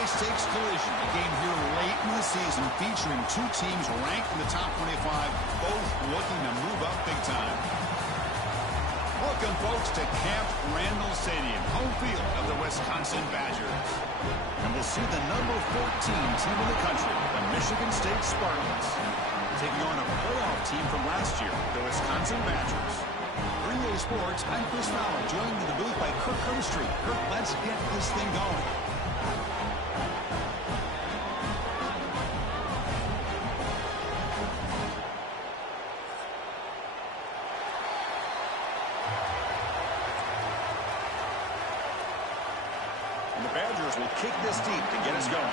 high-stakes collision. A game here late in the season featuring two teams ranked in the top 25, both looking to move up big time. Welcome, folks, to Camp Randall Stadium, home field of the Wisconsin Badgers. And we'll see the number 14 team in the country, the Michigan State Spartans, taking on a playoff team from last year, the Wisconsin Badgers. For EA Sports, I'm Chris Fowler, joined in the booth by Kirk Herbstreit. Kirk, let's get this thing going. And the Badgers will kick this deep to get us going.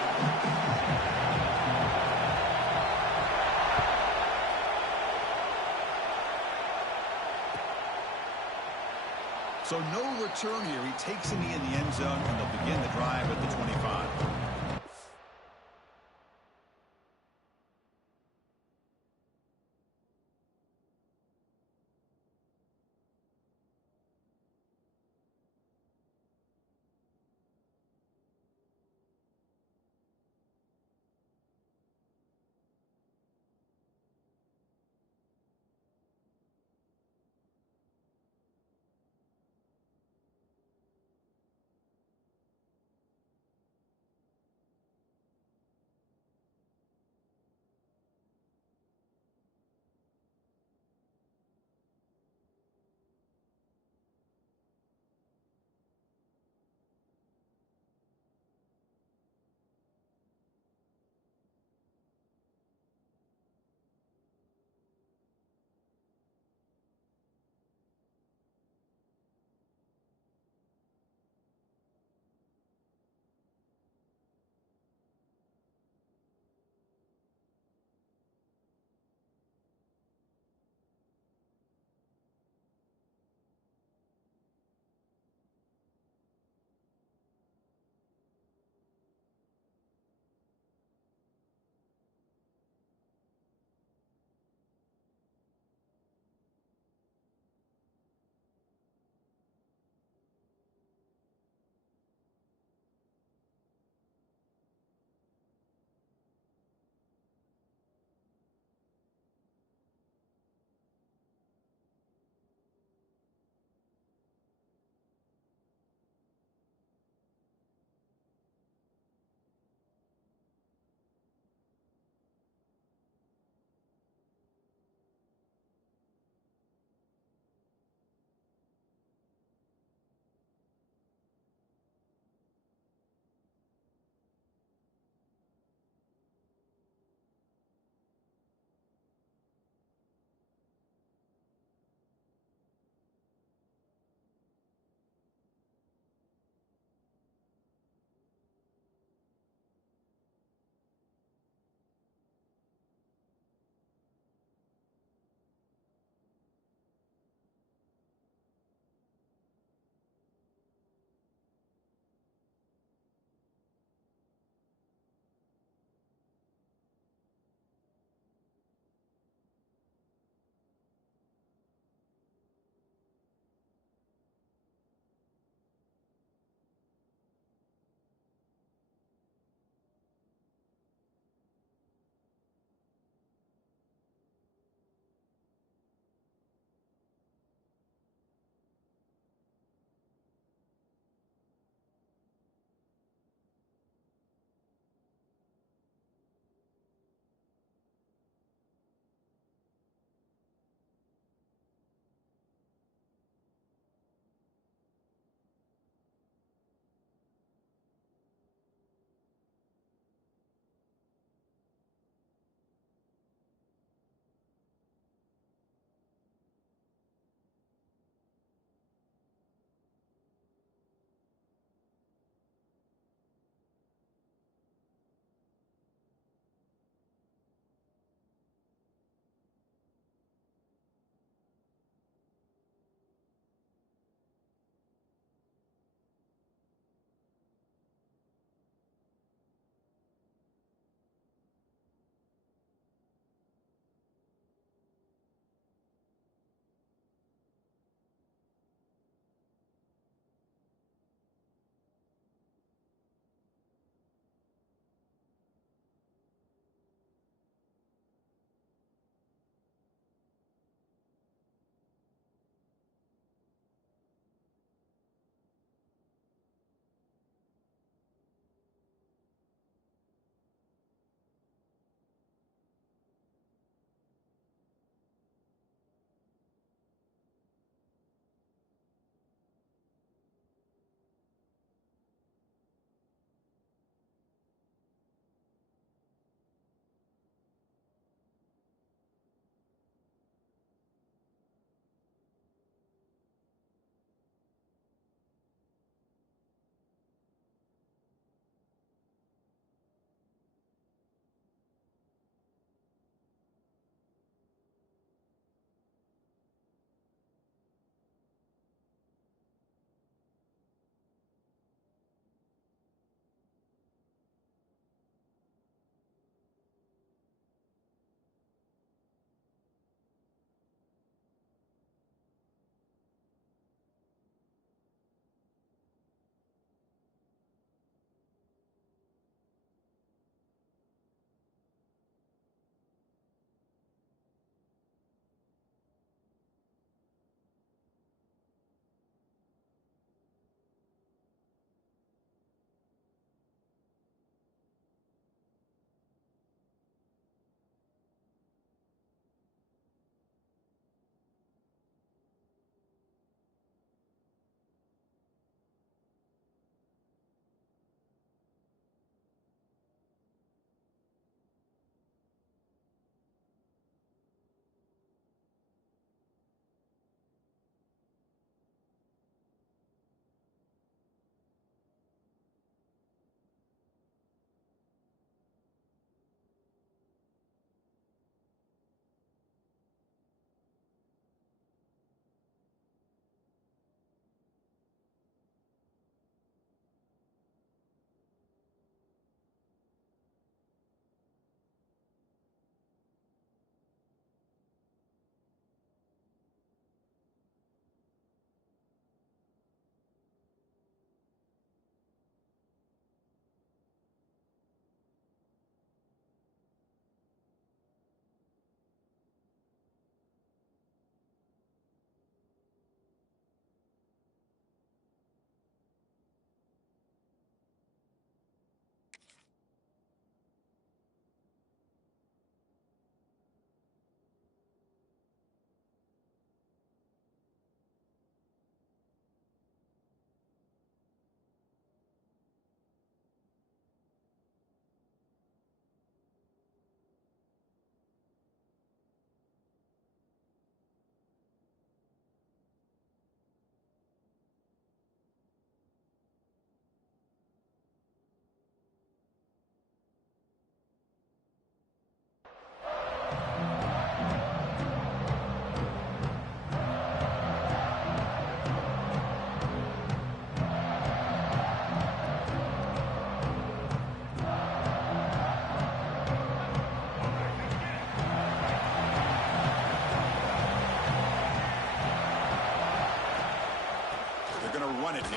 So no return here. He takes it in the end zone, and they'll begin the drive at the 25.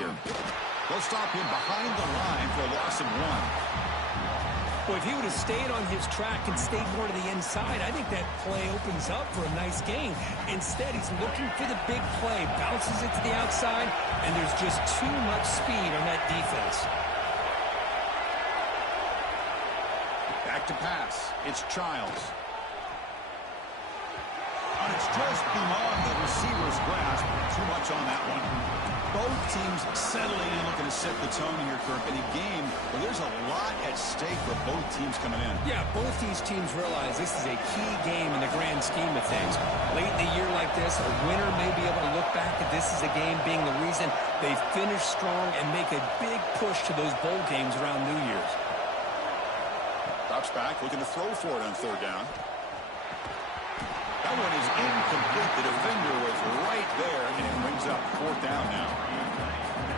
here. They'll stop him behind the line for a loss of 1. Well, if he would have stayed on his track and stayed more to the inside, I think that play opens up for a nice gain. Instead, he's looking for the big play, bounces it to the outside, and there's just too much speed on that defense. Back to pass. It's Childs. And it's just beyond the receiver's grasp. Too much on that one. Both teams settling and looking to set the tone here, Kirk, in a game where there's a lot at stake for both teams coming in. Yeah, both these teams realize this is a key game in the grand scheme of things. Late in a year like this, a winner may be able to look back at this as a game being the reason they finish strong and make a big push to those bowl games around New Year's. Drops back, looking to throw for it on third down. That one is incomplete. The defender was right there, and it brings up fourth down now.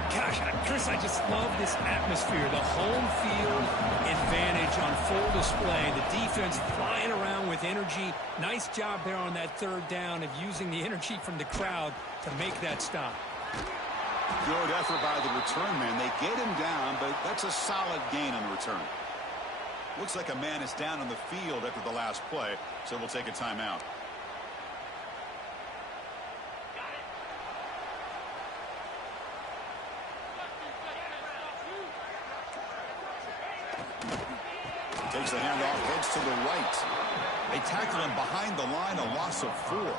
Gosh, Chris, I just love this atmosphere. The home field advantage on full display. The defense flying around with energy. Nice job there on that third down of using the energy from the crowd to make that stop. Good effort by the return man. They get him down, but that's a solid gain on the return. Looks like a man is down on the field after the last play, so we'll take a timeout. Takes the handoff, heads to the right. They tackle him behind the line, a loss of 4.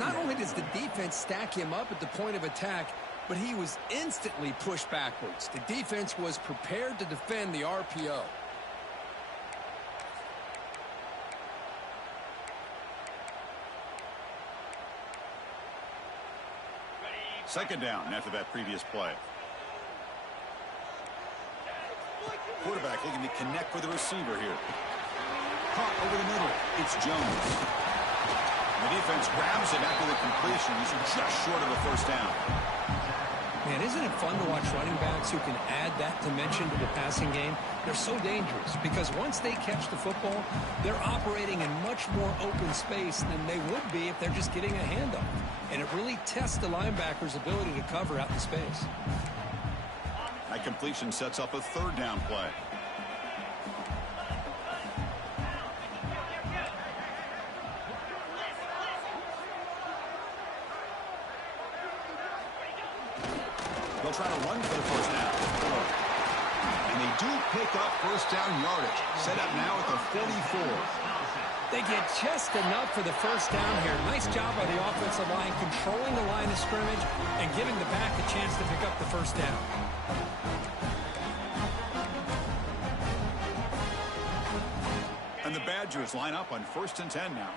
Not only does the defense stack him up at the point of attack, but he was instantly pushed backwards. The defense was prepared to defend the RPO. Second down after that previous play. Quarterback looking to connect with the receiver here. Caught over the middle. It's Jones. The defense grabs him after the completion. He's just short of a first down. Man, isn't it fun to watch running backs who can add that dimension to the passing game? They're so dangerous because once they catch the football, they're operating in much more open space than they would be if they're just getting a handoff. And it really tests the linebacker's ability to cover out the space. That completion sets up a third down play. They'll try to run for the first down. And they do pick up first down yardage. Set up now at the 44. They get just enough for the first down here. Nice job by the offensive line, controlling the line of scrimmage and giving the back a chance to pick up the first down. And the Badgers line up on 1st and 10 now.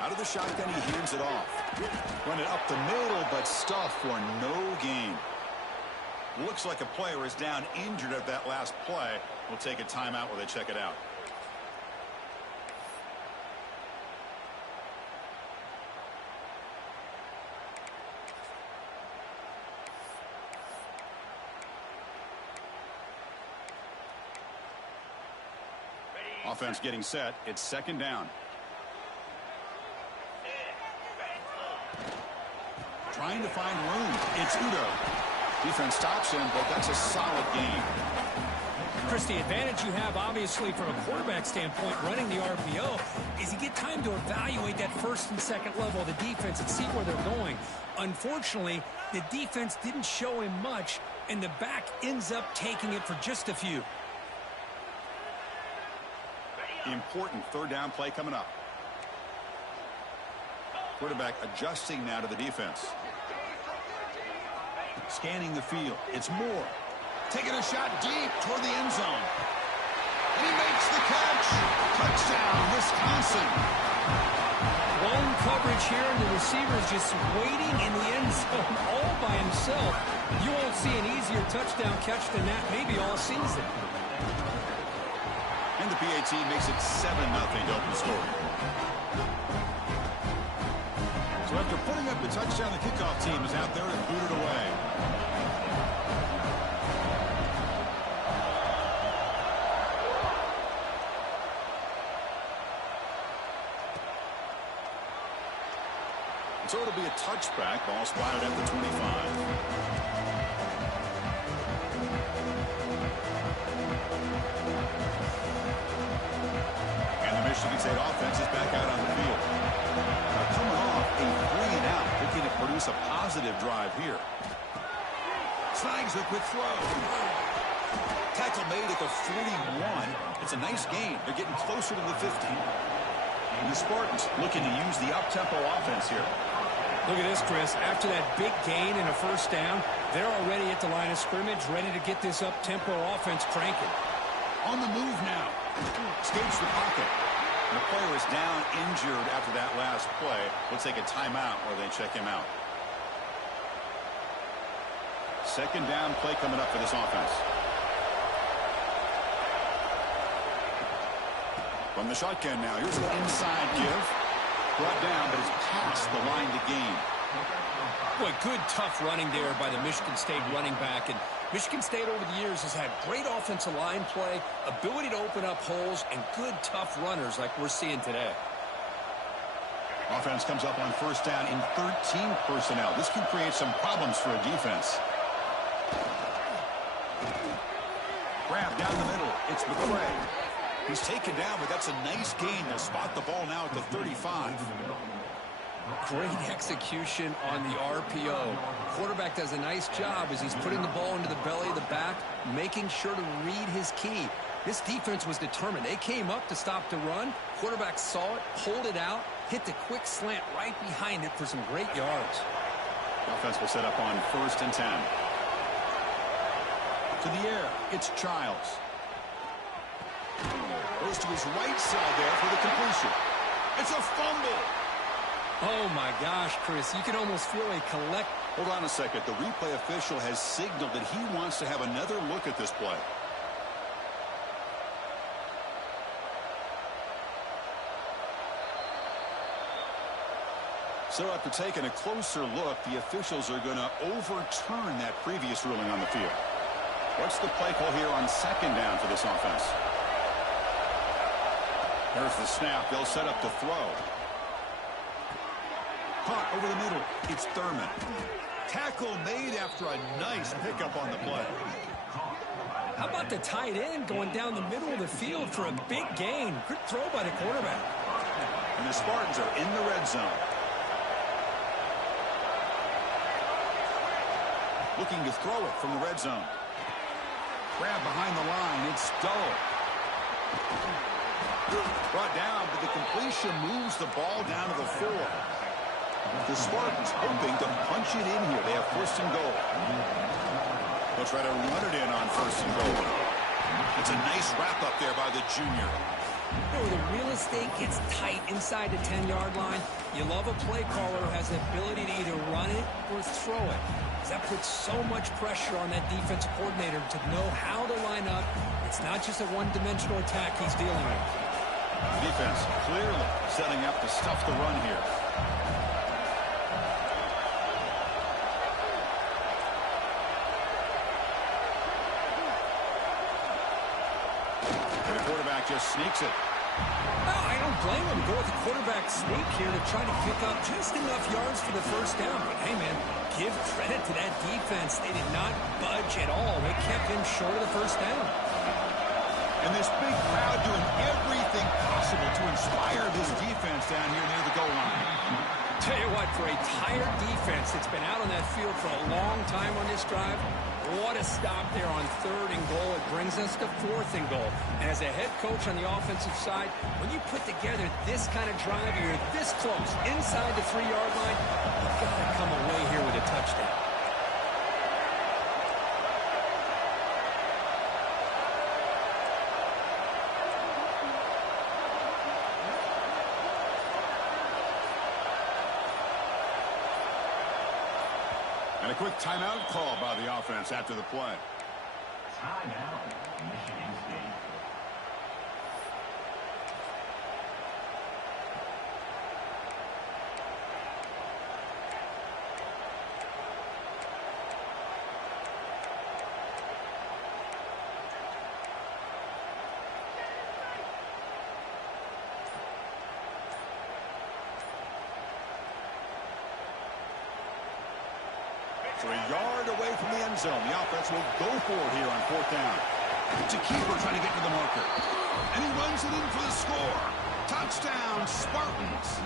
Out of the shotgun, he hands it off. Run it up the middle, but stuffed for no gain. Looks like a player is down injured at that last play. We'll take a timeout while they check it out. Offense getting set. It's second down. Trying to find room. It's Udo. Defense stops him, but that's a solid gain. Chris, the advantage you have, obviously, from a quarterback standpoint, running the RPO, is you get time to evaluate that first and second level of the defense and see where they're going. Unfortunately, the defense didn't show him much, and the back ends up taking it for just a few. The important third down play coming up. Quarterback adjusting now to the defense. Scanning the field. It's Moore. Taking a shot deep toward the end zone. And he makes the catch. Touchdown, Wisconsin. Lone coverage here, and the receiver's just waiting in the end zone all by himself. You won't see an easier touchdown catch than that maybe all season. And the PAT makes it 7-0 to open the score. So after putting up the touchdown, the kickoff team is out there to boot it away. So it'll be a touchback. Ball spotted at the 25. Michigan State offense is back out on the field. Now coming off a 3-and-out, looking to produce a positive drive here. Snags a quick throw. Tackle made at the 41. It's a nice gain. They're getting closer to the 50. And the Spartans looking to use the up-tempo offense here. Look at this, Chris. After that big gain and a first down, they're already at the line of scrimmage, ready to get this up-tempo offense cranking. On the move now. Escapes the pocket. The player is down injured after that last play. We'll take a timeout while they check him out. Second down play coming up for this offense. From the shotgun now. Here's an inside give. Brought down, but it's past the line to gain. Boy, good, tough running there by the Michigan State running back. And Michigan State over the years has had great offensive line play, ability to open up holes, and good, tough runners like we're seeing today. Offense comes up on first down in 13 personnel. This can create some problems for a defense. Grab down the middle. It's McCray. He's taken down, but that's a nice gain. They'll spot the ball now at the 35. Great execution on the RPO. Quarterback does a nice job as he's putting the ball into the belly of the back, making sure to read his key. This defense was determined. They came up to stop the run. Quarterback saw it, pulled it out, hit the quick slant right behind it for some great yards. Offense will set up on first and 10. To the air, it's Childs. Goes to his right side there for the completion. It's a fumble. Oh, my gosh, Chris. You can almost feel a collect. Hold on a second. The replay official has signaled that he wants to have another look at this play. So after taking a closer look, the officials are going to overturn that previous ruling on the field. What's the play call here on second down for this offense? There's the snap. They'll set up the throw. Caught over the middle. It's Thurman. Tackle made after a nice pickup on the play. How about the tight end going down the middle of the field for a big gain? Good throw by the quarterback. And the Spartans are in the red zone. Looking to throw it from the red zone. Grab behind the line. It's Dull. Brought down, but the completion moves the ball down to the 4. The Spartans hoping to punch it in here. They have first and goal. They'll try to run it in on first and goal. It's a nice wrap up there by the junior. You know, the real estate gets tight inside the 10-yard line. You love a play caller who has the ability to either run it or throw it. That puts so much pressure on that defensive coordinator to know how to line up. It's not just a one-dimensional attack he's dealing with. Defense clearly setting up to stuff the run here. And the quarterback just sneaks it. Well, I don't blame him. Go with the quarterback sneak here to try to pick up just enough yards for the first down. But, hey, man, give credit to that defense. They did not budge at all. They kept him short of the first down. And this big crowd doing everything possible to inspire this defense down here near the goal line. Tell you what, for a tired defense that's been out on that field for a long time on this drive, what a stop there on third and goal. It brings us to fourth and goal. And as a head coach on the offensive side, when you put together this kind of drive, you're this close, inside the 3-yard line, you've got to come away here with a touchdown. And a quick timeout call by the offense after the play. Timeout, Michigan State. So a yard away from the end zone. The offense will go for it here on fourth down. It's a keeper trying to get to the marker. And he runs it in for the score. Touchdown, Spartans.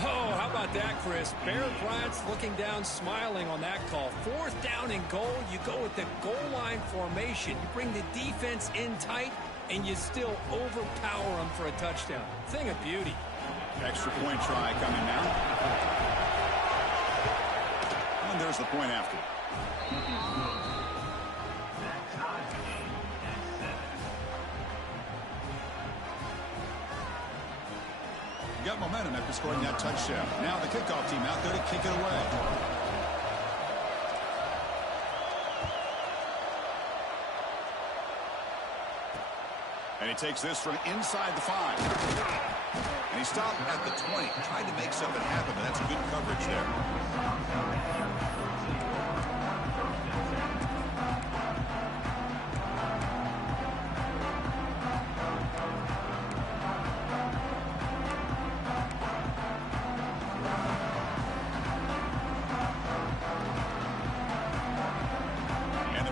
Oh, how about that, Chris? Bear Bryant's looking down, smiling on that call. Fourth down and goal. You go with the goal line formation. You bring the defense in tight, and you still overpower them for a touchdown. Thing of beauty. Extra point try coming now. And there's the point after. Got momentum after scoring that touchdown. Now the kickoff team out there to kick it away. And he takes this from inside the 5. And he stopped at the 20. Tried to make something happen, but that's good coverage there.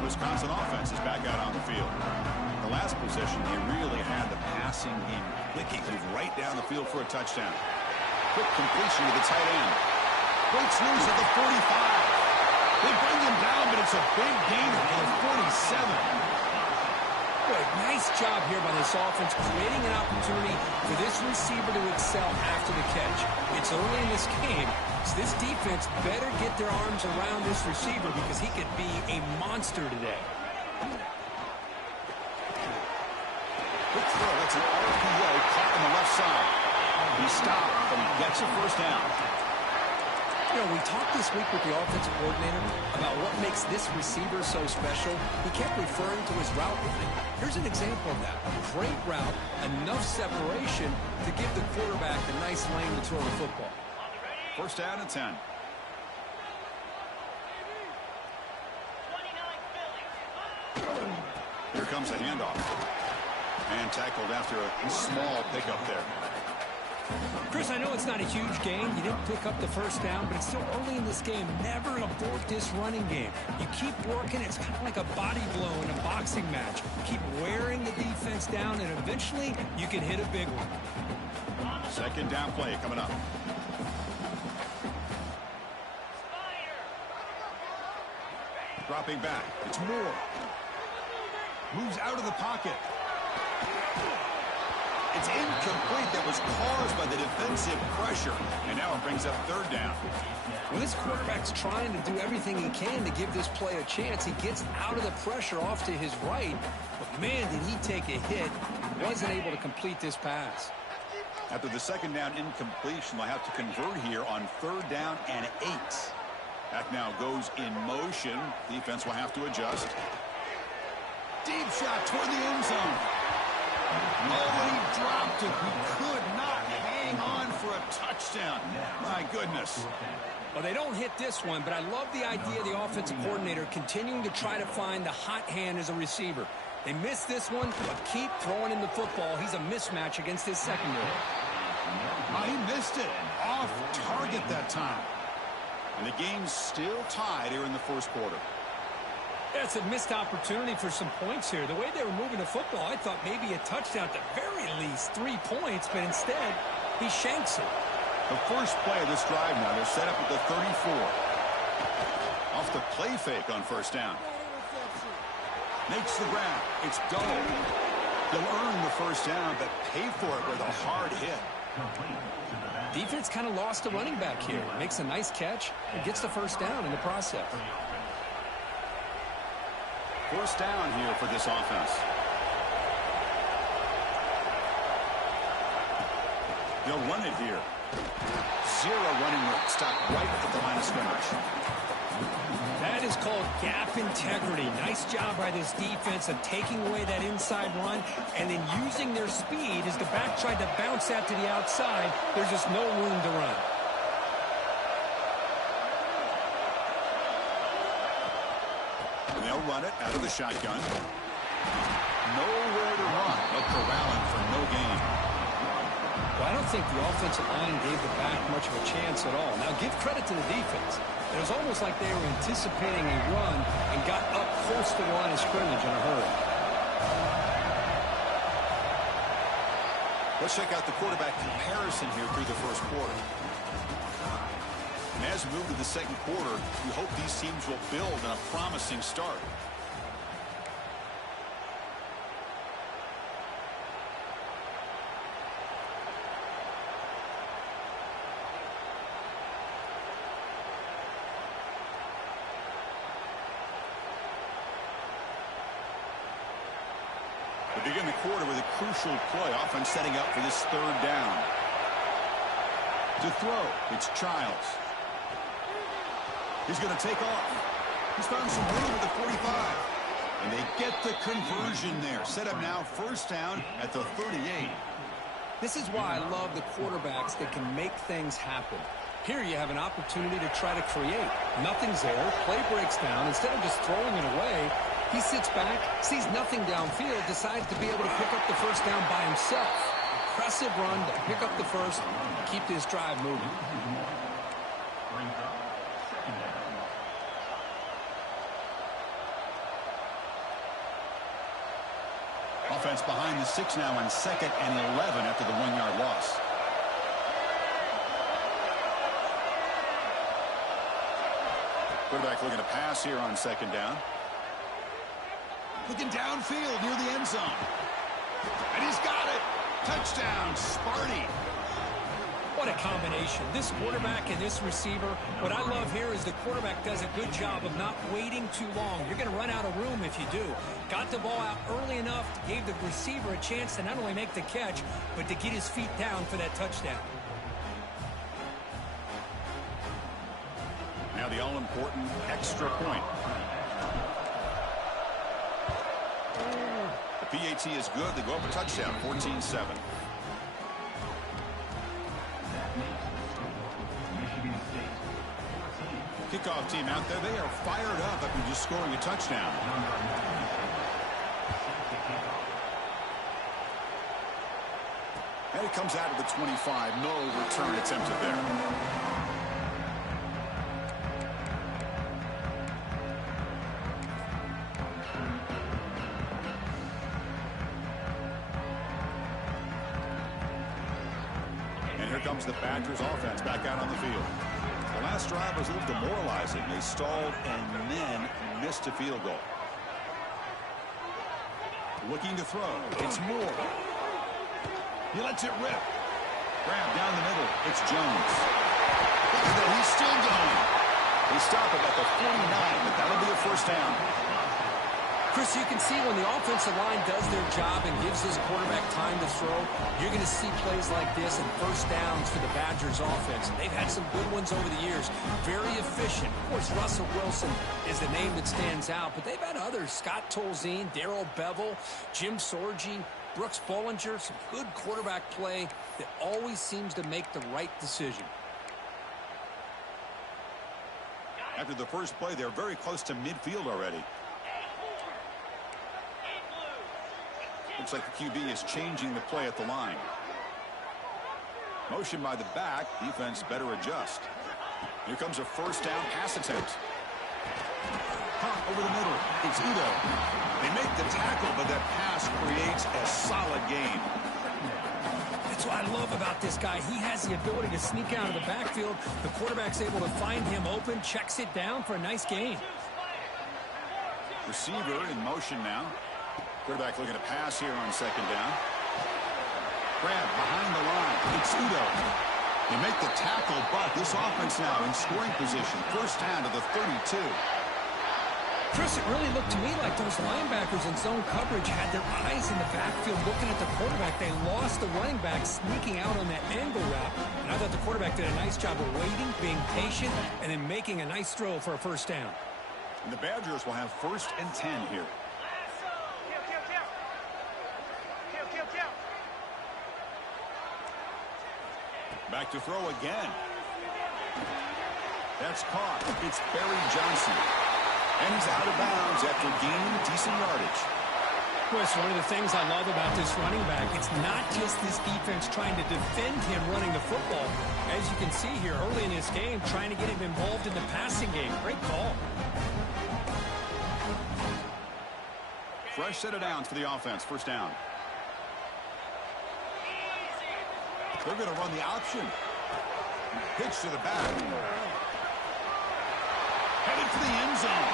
Wisconsin offense is back out on the field. The last possession, he really had the passing game clicking. He was right down the field for a touchdown. Quick completion to the tight end. Breaks loose at the 45. They bring him down, but it's a big gain for the 47. Good. Nice job here by this offense, creating an opportunity for this receiver to excel after the catch. It's early in this game, so this defense better get their arms around this receiver because he could be a monster today. Quick throw. It's an RPO caught on the left side. He stopped, but he gets a first down. You know, we talked this week with the offensive coordinator about what makes this receiver so special. He kept referring to his route running. Here's an example of that. A great route, enough separation to give the quarterback a nice lane to throw the football. First down and 10. Here comes the handoff. And tackled after a small pickup there. Chris, I know it's not a huge gain. You didn't pick up the first down, but it's still early in this game. Never abort this running game. You keep working. It's kind of like a body blow in a boxing match. Keep wearing the defense down, and eventually you can hit a big one. Second down play coming up. Dropping back. It's Moore. Moves out of the pocket. It's incomplete. That was caused by the defensive pressure. And now it brings up third down. Well, this quarterback's trying to do everything he can to give this play a chance. He gets out of the pressure off to his right. But, man, did he take a hit. He wasn't able to complete this pass. After the second down incompletion, they'll have to convert here on third down and 8. That now goes in motion. Defense will have to adjust. Deep shot toward the end zone. Oh, he dropped it. He could not hang on for a touchdown. My goodness. Well, they don't hit this one, but I love the idea of the offensive coordinator continuing to try to find the hot hand as a receiver. They missed this one, but keep throwing him the football. He's a mismatch against his secondary. Oh, he missed it. Off target that time. And the game's still tied here in the first quarter. That's a missed opportunity for some points here. The way they were moving the football, I thought maybe a touchdown, at the very least 3 points, but instead, he shanks it. The first play of this drive now, they're set up at the 34. Off the play fake on first down. Makes the grab. It's Dole. He'll earn the first down, but pay for it with a hard hit. Defense kind of lost a running back here. Makes a nice catch and gets the first down in the process. First down here for this offense. They'll run it here. 0 running room. Stopped right at the line of scrimmage. That is called gap integrity. Nice job by this defense of taking away that inside run and then using their speed as the back tried to bounce that to the outside. There's just no room to run. And they'll run it out of the shotgun. Nowhere to run, but corralling for no gain. Well, I don't think the offensive line gave the back much of a chance at all. Now, give credit to the defense. It was almost like they were anticipating a run and got up close to the line of scrimmage in a hurry. Let's check out the quarterback comparison here through the first quarter. And as we move to the second quarter, we hope these teams will build on a promising start. We begin the quarter with a crucial play, offense setting up for this third down. To throw, it's Childs. He's going to take off. He's found some room at the 45. And they get the conversion there. Set up now, first down at the 38. This is why I love the quarterbacks that can make things happen. Here you have an opportunity to try to create. Nothing's there. Play breaks down. Instead of just throwing it away, he sits back, sees nothing downfield, decides to be able to pick up the first down by himself. Impressive run to pick up the first, keep this drive moving. Offense behind the 6 now on 2nd and 11 after the 1-yard loss. Quarterback looking to pass here on 2nd down. Looking downfield near the end zone. And he's got it. Touchdown, Sparty. What a combination. This quarterback and this receiver. What I love here is the quarterback does a good job of not waiting too long. You're going to run out of room if you do. Got the ball out early enough, gave the receiver a chance to not only make the catch, but to get his feet down for that touchdown. Now the all-important extra point. The PAT is good. They go up a touchdown, 14-7. Kickoff team out there. They are fired up after just scoring a touchdown. And it comes out of the 25. No return attempted there. Comes the Badgers offense back out on the field. The last drive was a little demoralizing. They stalled and then missed a field goal. Looking to throw. It's Moore. He lets it rip. Grab down the middle. It's Jones. Look at that. He's still going. They stop it at the 49, but that'll be a first down. Chris, you can see when the offensive line does their job and gives this quarterback time to throw, you're going to see plays like this and first downs for the Badgers offense. They've had some good ones over the years. Very efficient. Of course, Russell Wilson is the name that stands out, but they've had others. Scott Tolzien, Darrell Bevel, Jim Sorgi, Brooks Bollinger. Some good quarterback play that always seems to make the right decision. After the first play, they're very close to midfield already. Looks like the QB is changing the play at the line. Motion by the back. Defense better adjust. Here comes a first down pass attempt. Hot over the middle. It's Udo. They make the tackle, but that pass creates a solid gain. That's what I love about this guy. He has the ability to sneak out of the backfield. The quarterback's able to find him open, checks it down for a nice gain. Receiver in motion now. Quarterback looking to pass here on second down. Grab behind the line. It's Udo. They make the tackle, but this offense now in scoring position. First down to the 32. Chris, it really looked to me like those linebackers in zone coverage had their eyes in the backfield looking at the quarterback. They lost the running back sneaking out on that angle route. And I thought the quarterback did a nice job of waiting, being patient, and then making a nice throw for a first down. And the Badgers will have 1st and 10 here. Back to throw again. That's caught. It's Barry Johnson. And he's out of bounds after gaining decent yardage. Well, it's one of the things I love about this running back. It's not just this defense trying to defend him running the football. As you can see here early in this game, trying to get him involved in the passing game. Great call. Fresh set of downs for the offense. First down. They're going to run the option. Pitch to the back. Headed for the end zone.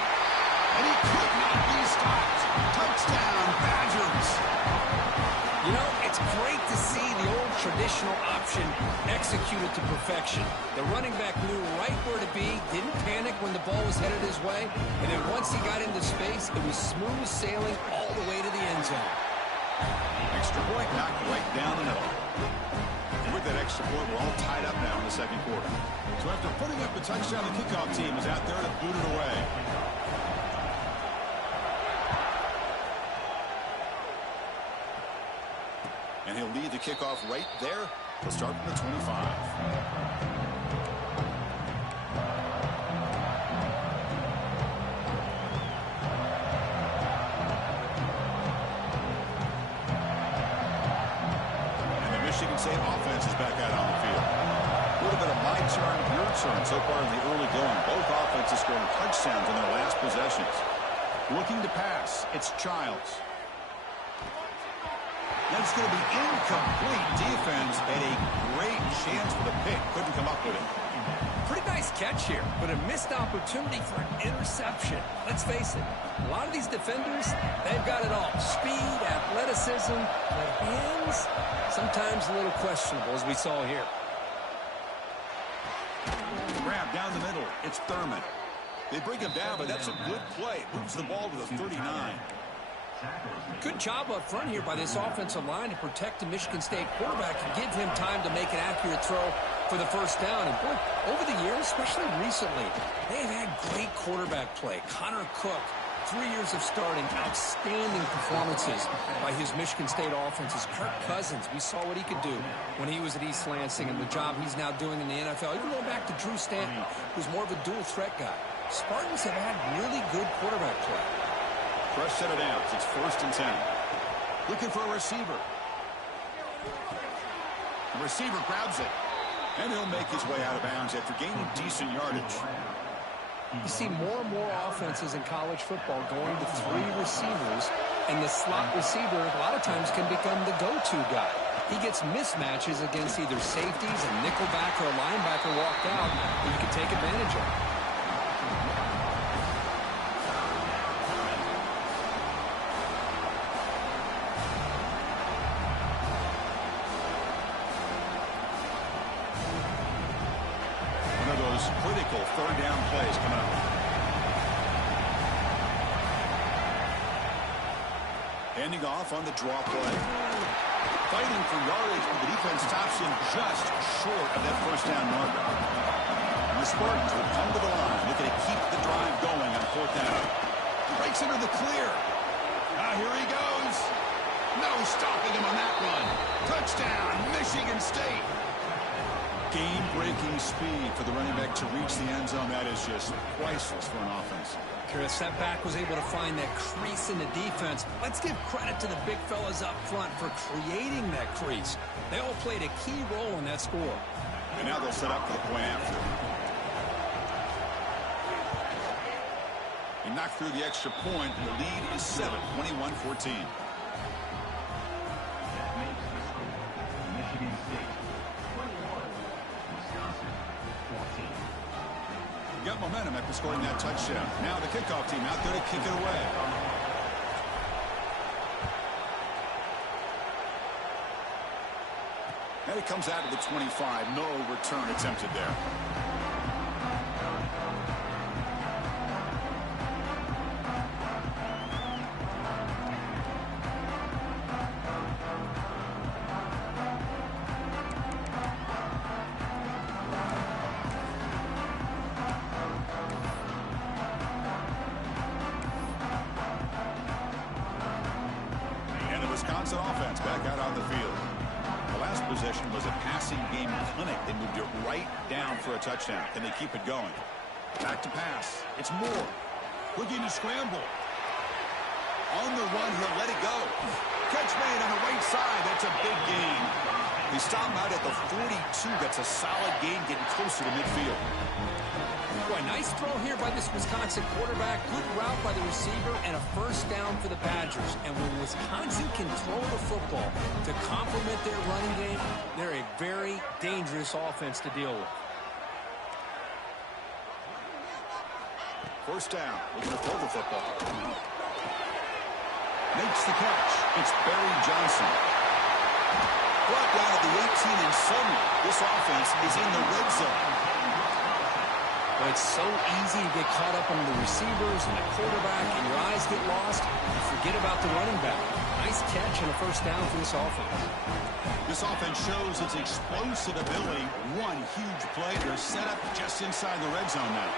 And he could not be stopped. Touchdown, Badgers. You know, it's great to see the old traditional option executed to perfection. The running back knew right where to be, didn't panic when the ball was headed his way, and then once he got into space, it was smooth sailing all the way to the end zone. Extra point knocked right down the middle. And with that extra point, we're all tied up now in the second quarter. So after putting up the touchdown, the kickoff team is out there to boot it away. And he'll lead the kickoff right there. He'll start from the 25. Michigan State offense is back out on the field. A little bit of my turn, your turn so far in the early going. Both offenses scoring touchdowns in their last possessions. Looking to pass, it's Childs. That's going to be incomplete. Defense had a great chance for the pick. Couldn't come up with it. Pretty nice catch here, but a missed opportunity for an interception. Let's face it, a lot of these defenders, they've got it all. Speed, athleticism, but hands, sometimes a little questionable, as we saw here. Grab down the middle. It's Thurman. They bring him down, but that's a good play. Moves the ball to the 39. Good job up front here by this offensive line to protect the Michigan State quarterback and give him time to make an accurate throw for the first down. And boy, over the years, especially recently, they've had great quarterback play. Connor Cook, 3 years of starting, outstanding performances by his Michigan State offenses. Kirk Cousins, we saw what he could do when he was at East Lansing and the job he's now doing in the NFL. Even going back to Drew Stanton, who's more of a dual threat guy. Spartans have had really good quarterback play. Fresh set of downs. It's 1st and 10. Looking for a receiver. The receiver grabs it. And he'll make his way out of bounds after gaining decent yardage. You see more and more offenses in college football going to 3 receivers, and the slot receiver a lot of times can become the go-to guy. He gets mismatches against either safeties, a nickelback, or a linebacker walked out that you can take advantage of. Critical 3rd down plays coming up. Handing off on the draw play. Fighting for yardage, but the defense stops him just short of that 1st down marker. And the Spartans will come to the line, looking to keep the drive going on 4th down. Breaks into the clear. Here he goes. No stopping him on that run. Touchdown, Michigan State. Game-breaking speed for the running back to reach the end zone. That is just priceless for an offense. Chris, that back was able to find that crease in the defense. Let's give credit to the big fellas up front for creating that crease. They all played a key role in that score. And now they'll set up for the point after. He knocked through the extra point, and the lead is 7, 21-14. Got momentum after scoring that touchdown. Now the kickoff team out there to kick it away. And it comes out of the 25. No return attempted there. Wisconsin offense back out on the field. The last possession was a passing game clinic. They moved it right down for a touchdown. Can they keep it going? Back to pass. It's Moore. Looking to scramble. On the run, he'll let it go. Catch made on the right side. That's a big gain. They stop him out at the 42. That's a solid gain, getting closer to midfield. Boy, nice throw here by this Wisconsin quarterback. Good route by the receiver and a first down for the Badgers. And when Wisconsin can throw the football to complement their running game, they're a very dangerous offense to deal with. First down. Looking to throw the football. Makes the catch. It's Barry Johnson. Brought down at the 18, and suddenly this offense is in the red zone. Well, it's so easy to get caught up on the receivers and the quarterback, and your eyes get lost. You forget about the running back. Nice catch and a first down for this offense. This offense shows its explosive ability. One huge play. They're set up just inside the red zone now.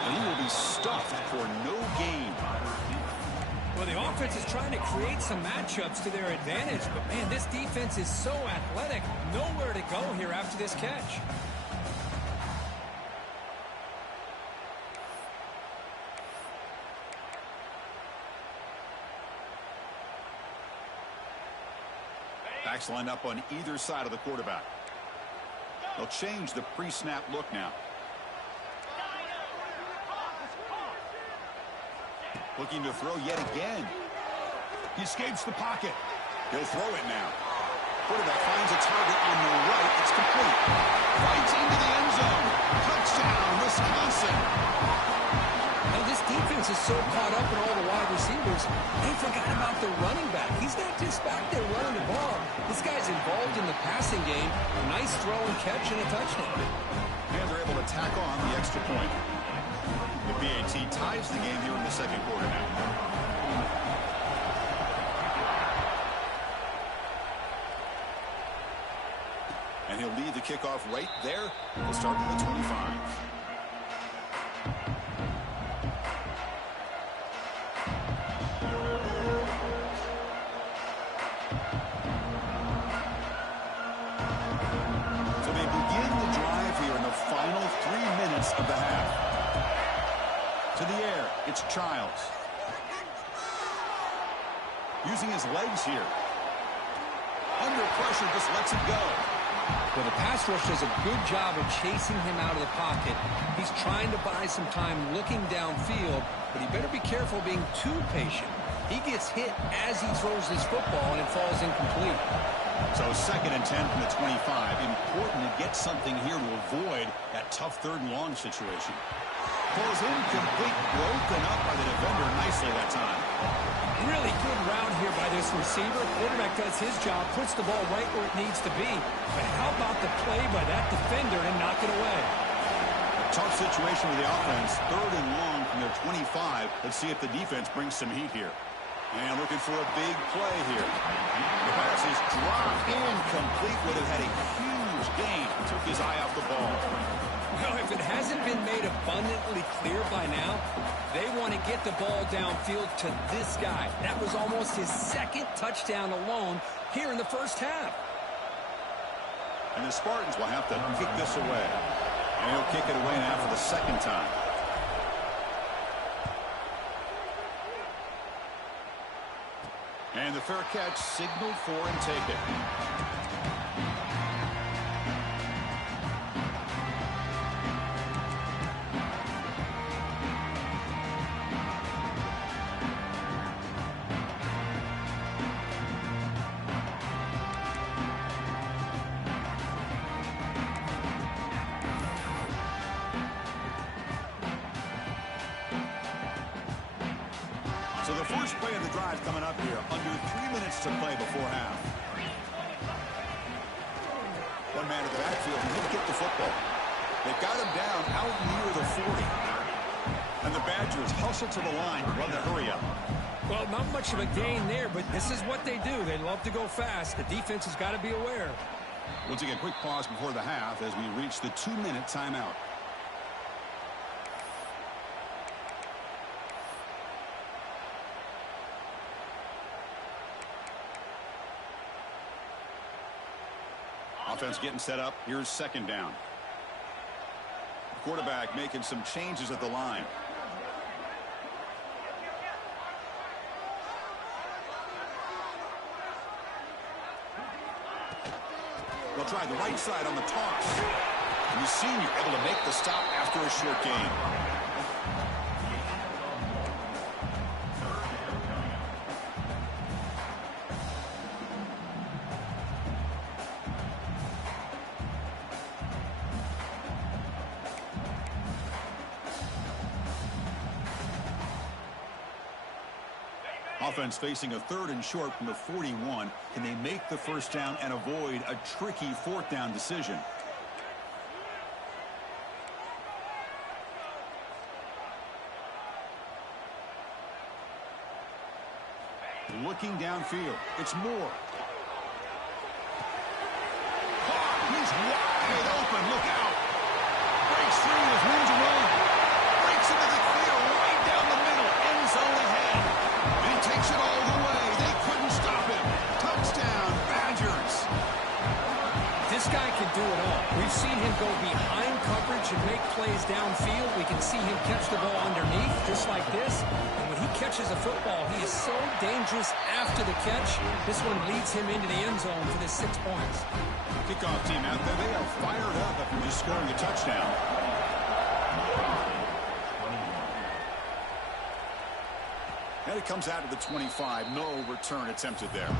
And he will be stuffed for no gain. Well, the offense is trying to create some matchups to their advantage. But, man, this defense is so athletic. Nowhere to go here after this catch. Backs lined up on either side of the quarterback. They'll change the pre-snap look now. Looking to throw yet again. He escapes the pocket. He'll throw it now. Quarterback finds a target on the right. It's complete. Fights into the end zone. Touchdown, Wisconsin. Now, this defense is so caught up in all the wide receivers, they forgot about the running back. He's not just back there running the ball. This guy's involved in the passing game. A nice throw and catch and a touchdown. And they're able to tack on the extra point. The BAT ties the game here in the second quarter now. And he'll lead the kickoff right there. We'll start at the 25. So they begin the drive here in the final 3 minutes of the half. To the air, it's Childs. Using his legs here. Under pressure, just lets it go. Well, the pass rush does a good job of chasing him out of the pocket. He's trying to buy some time looking downfield, but he better be careful being too patient. He gets hit as he throws this football, and it falls incomplete. So 2nd and 10 from the 25. Important to get something here to avoid that tough 3rd and long situation. Falls incomplete, broken up by the defender nicely that time. Really good route here by this receiver. Quarterback does his job, puts the ball right where it needs to be. But how about the play by that defender and knock it away? Tough situation with the offense. 3rd and long from their 25. Let's see if the defense brings some heat here. And looking for a big play here. The pass is dropped incomplete. Would have had a huge gain. Took his eye off the ball. Well, if it hasn't been made abundantly clear by now, they want to get the ball downfield to this guy. That was almost his 2nd touchdown alone here in the first half. And the Spartans will have to kick this away. And he'll kick it away now for the 2nd time. And the fair catch signaled for and taken. So the first play of the drive coming up here. Under 3 minutes to play before half. One man at the backfield. He'll get the football. They've got him down out near the 40. And the Badgers hustle to the line, run the hurry up. Well, not much of a gain there, but this is what they do. They love to go fast. The defense has got to be aware. We'll take a quick pause before the half as we reach the 2-minute timeout. Offense getting set up. Here's 2nd down. Quarterback making some changes at the line. They'll try the right side on the toss. And the senior able to make the stop after a short gain. Offense facing a 3rd and short from the 41. Can they make the first down and avoid a tricky 4th down decision? Looking downfield. It's Moore. He's wide open. Look out. Breaks through with room to run. Breaks into the clear right down the middle. End zone ahead. And he takes it all the way. They couldn't stop him. Touchdown, Badgers. This guy can do it all. We've seen him go behind coverage and make plays downfield. We can see him catch the ball underneath, just like this. And when he catches a football, he is so dangerous after the catch. This one leads him into the end zone for the 6 points. Kickoff team out there. They are fired up after just scoring a touchdown. And it comes out of the 25. No return attempted there.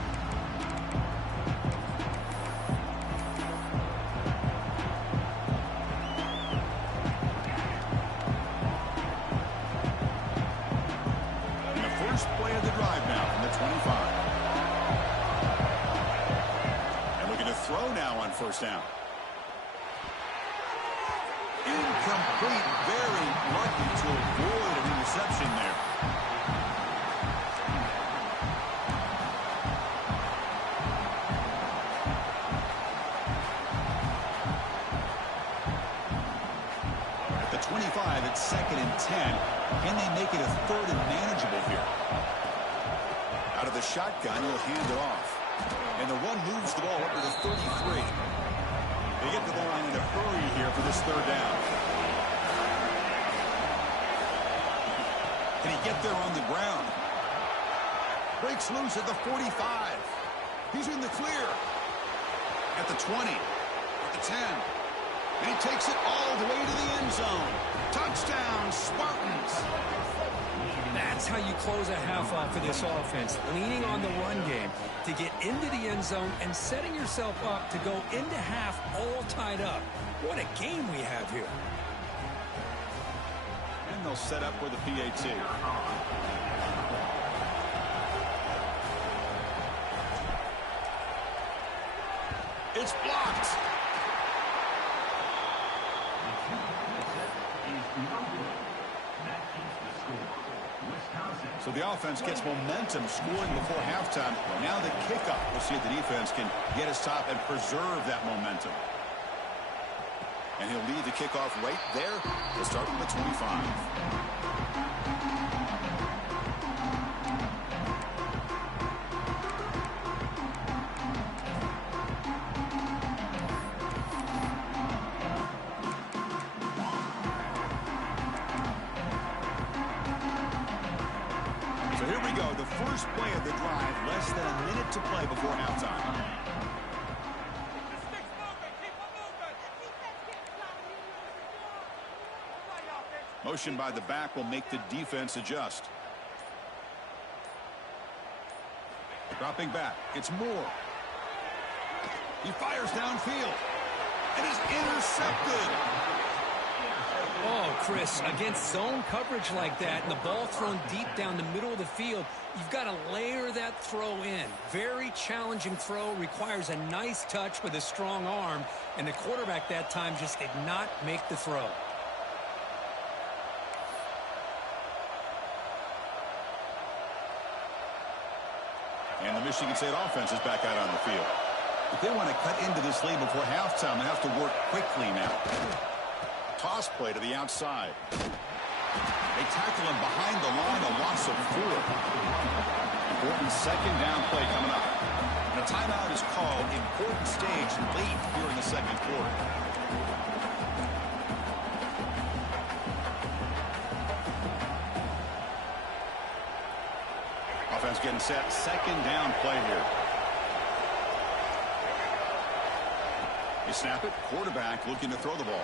And the first play of the drive now from the 25. And looking to throw now on first down. Incomplete. Very lucky to avoid an interception there. At the 25, it's 2nd and 10. Can they make it a 3rd and manageable here? Out of the shotgun, he'll hand it off. And the run moves the ball up to the 33. They get to the line in a hurry here for this 3rd down. Can he get there on the ground? Breaks loose at the 45. He's in the clear. At the 20. At the 10. And he takes it all the way to the end zone. Touchdown, Spartans. That's how you close a half off for this offense, leaning on the run game to get into the end zone and setting yourself up to go into half all tied up. What a game we have here. And they'll set up with a PAT. It's blocked. So the offense gets momentum scoring before halftime. Now the kickoff. We'll see if the defense can get a stop and preserve that momentum. And he'll lead the kickoff right there. He'll start from the 25. So here we go, the first play of the drive, less than a minute to play before halftime. Motion by the back will make the defense adjust. Dropping back, it's Moore. He fires downfield, and is intercepted. Oh, Chris, against zone coverage like that and the ball thrown deep down the middle of the field, you've got to layer that throw in. Very challenging throw, requires a nice touch with a strong arm, and the quarterback that time just did not make the throw. And the Michigan State offense is back out on the field. If they want to cut into this lead before halftime, they have to work quickly now. Toss play to the outside. They tackle him behind the line, a loss of 4. Important 2nd down play coming up. And a timeout is called. Important stage late here in the 2nd quarter. Offense getting set. 2nd down play here. You snap it, quarterback looking to throw the ball.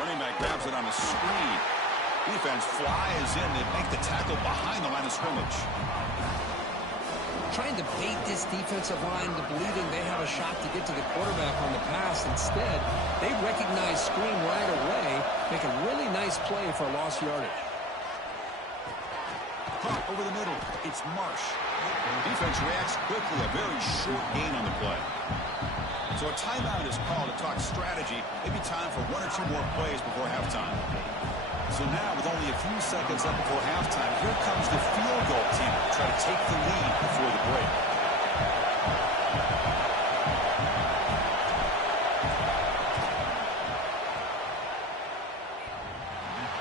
Running back grabs it on a screen. Defense flies in. They make the tackle behind the line of scrimmage. Trying to bait this defensive line to believing they have a shot to get to the quarterback on the pass. Instead, they recognize screen right away, make a really nice play for a lost yardage. Caught over the middle. It's Marsh. Defense reacts quickly. A very short gain on the play. So a timeout is called to talk strategy. Maybe time for one or two more plays before halftime. So now, with only a few seconds left before halftime, here comes the field goal team to try to take the lead before the break.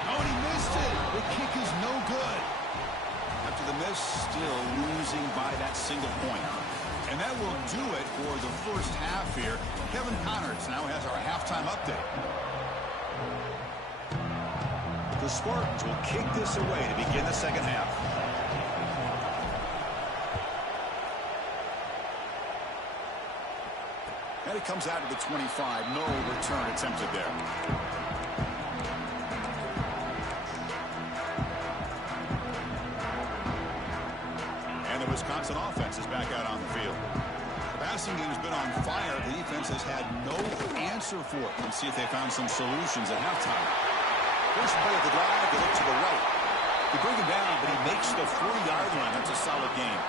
Oh, and he missed it. The kick is no good. After the miss, still losing by that single point. And that will do it for the first half here. Kevin Connors now has our halftime update. The Spartans will kick this away to begin the second half. And it comes out to the 25. No return attempted there. And the Wisconsin offense is back out on the field. The passing game's been on fire. The defense has had no answer for it. Let's see if they found some solutions at halftime. First play of the drive, they look to the right. They bring him down, but he makes the 40-yard line. That's a solid game.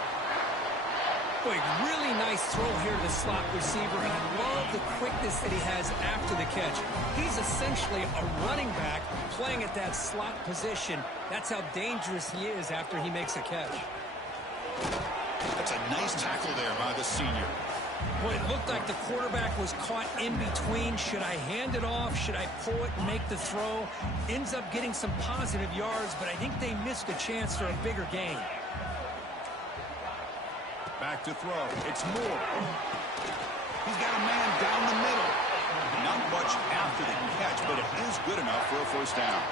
Boy, really nice throw here to the slot receiver, and I love the quickness that he has after the catch. He's essentially a running back playing at that slot position. That's how dangerous he is after he makes a catch. That's a nice tackle there by the senior. Boy, it looked like the quarterback was caught in between. Should I hand it off? Should I pull it and make the throw? Ends up getting some positive yards, but I think they missed a chance for a bigger gain. Back to throw. It's Moore. He's got a man down the middle. Not much after the catch, but it is good enough for a first down.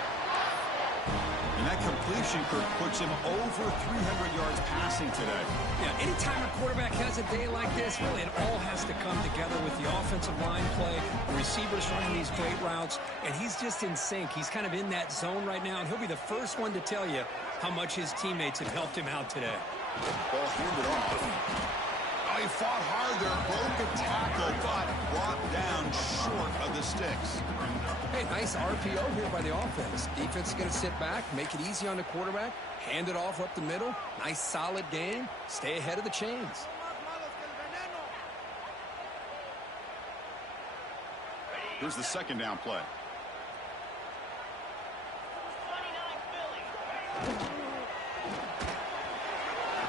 And that completion, Kirk, puts him over 300 yards passing today. Yeah, anytime a quarterback has a day like this, really it all has to come together with the offensive line play, the receivers running these great routes, and he's just in sync. He's kind of in that zone right now, and he'll be the first one to tell you how much his teammates have helped him out today. Ball handed off. Oh, he fought hard there, broke a tackle, but brought down short of the sticks. Hey, nice RPO here by the offense. Defense is going to sit back, make it easy on the quarterback, hand it off up the middle. Nice, solid game. Stay ahead of the chains. Here's the second down play.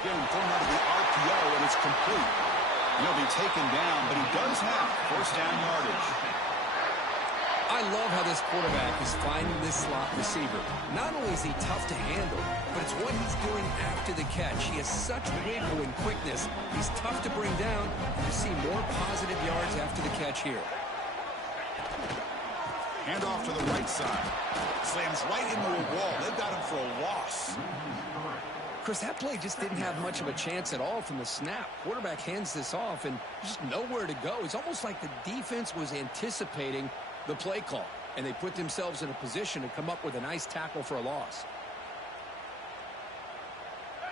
Again, thrown out of the RPO, and it's complete. He'll be taken down, but he does have first down yardage. I love how this quarterback is finding this slot receiver. Not only is he tough to handle, but it's what he's doing after the catch. He has such wiggle and quickness. He's tough to bring down. You see more positive yards after the catch here. Hand off to the right side. Slams right into a wall. They've got him for a loss. Chris, that play just didn't have much of a chance at all from the snap. Quarterback hands this off and just nowhere to go. It's almost like the defense was anticipating the play call, and they put themselves in a position to come up with a nice tackle for a loss.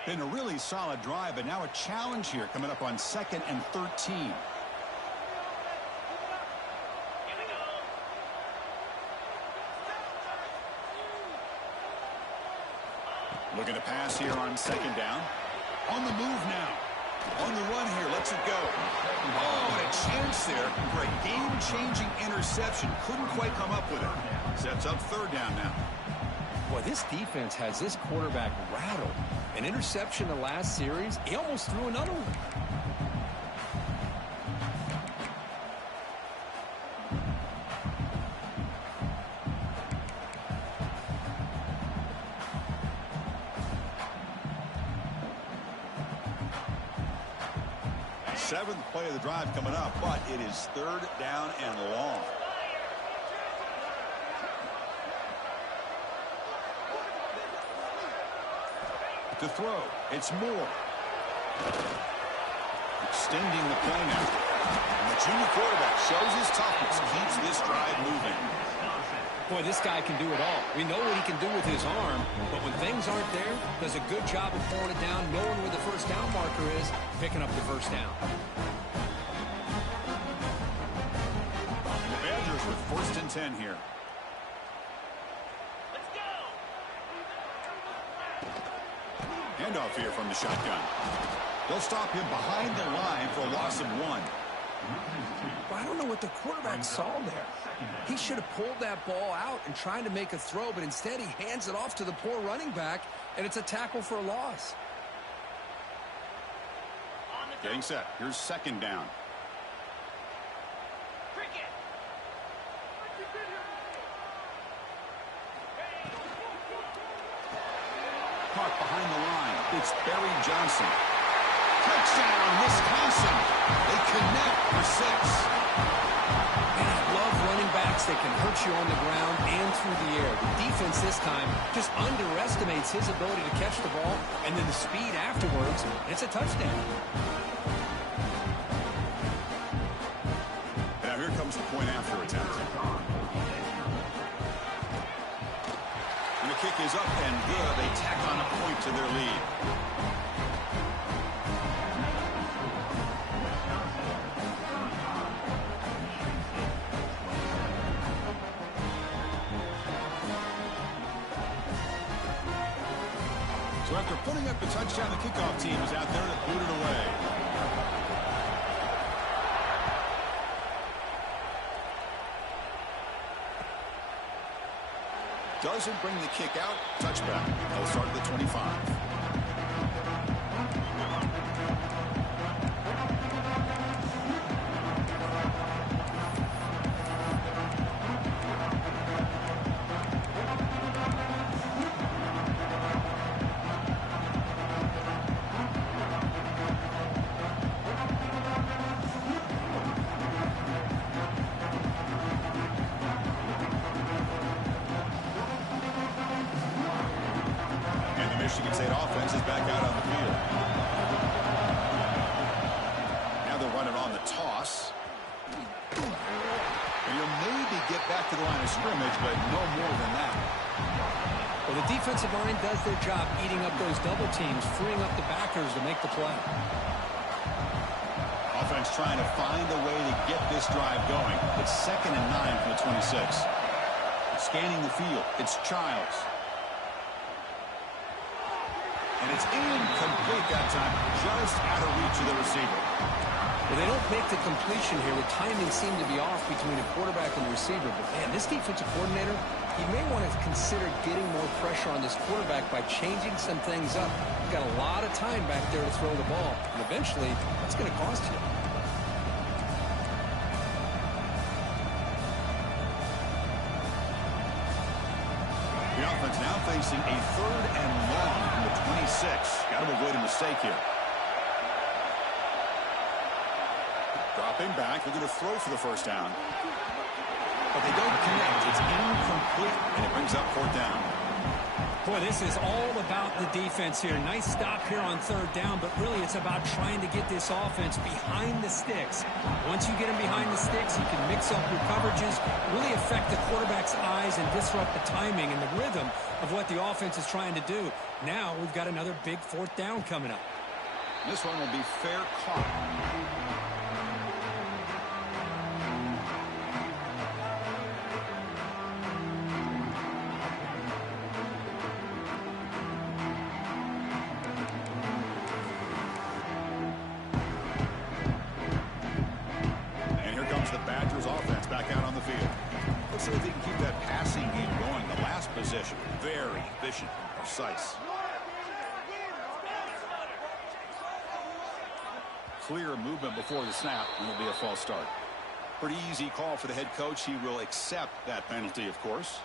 Been a really solid drive, but now a challenge here coming up on 2nd and 13. Looking to pass here on 2nd down. On the move now. On the run here, lets it go. Oh, and a chance there for a game-changing interception. Couldn't quite come up with it. Sets up 3rd down now. Boy, this defense has this quarterback rattled. An interception the last series, he almost threw another one. Seventh play of the drive coming up, but it is 3rd down and long. To throw, it's Moore. Extending the play now. And the junior quarterback shows his toughness, keeps this drive moving. Boy, this guy can do it all. We know what he can do with his arm, but when things aren't there, does a good job of pulling it down, knowing where the first down marker is, picking up the first down. The Badgers with 1st and 10 here. Let's go. Handoff here from the shotgun. They'll stop him behind the line for a loss of 1. Well, I don't know what the quarterback saw there. He should have pulled that ball out and tried to make a throw, but instead he hands it off to the poor running back, and it's a tackle for a loss. Getting set. Here's 2nd down. Caught behind the line. It's Barry Johnson. Touchdown, Wisconsin. They connect for 6. And I love running backs that can hurt you on the ground and through the air. The defense this time just underestimates his ability to catch the ball, and then the speed afterwards. It's a touchdown. Now here comes the point after attempt. And the kick is up and good. They tack on a point to their lead. So after putting up the touchdown, the kickoff team is out there to boot it away. Doesn't bring the kick out. Touchback. They'll start at the 25. Michigan State offense is back out on the field. Now they're running on the toss. And you'll maybe get back to the line of scrimmage, but no more than that. Well, the defensive line does their job eating up those double teams, freeing up the backers to make the play. Offense trying to find a way to get this drive going. It's 2nd and 9 from the 26. Scanning the field. It's Childs. And it's incomplete that time, just out of reach of the receiver. Well, they don't make the completion here. The timing seemed to be off between the quarterback and the receiver. But, man, this defensive coordinator, he may want to consider getting more pressure on this quarterback by changing some things up. You've got a lot of time back there to throw the ball. And eventually, that's going to cost you. The offense now facing a 3rd and long from the 26. Got to avoid a mistake here. Dropping back. They're going to throw for the first down. But they don't connect. It's incomplete, and it brings up 4th down. Boy, this is all about the defense here. Nice stop here on 3rd down, but really it's about trying to get this offense behind the sticks. Once you get them behind the sticks, you can mix up your coverages, really affect the quarterback's eyes and disrupt the timing and the rhythm of what the offense is trying to do. Now we've got another big 4th down coming up. This one will be fair caught. The Badgers offense back out on the field. Let's see if they can keep that passing game going. The last possession, very efficient and precise. Clear movement before the snap, and it'll be a false start. Pretty easy call for the head coach. He will accept that penalty, of course.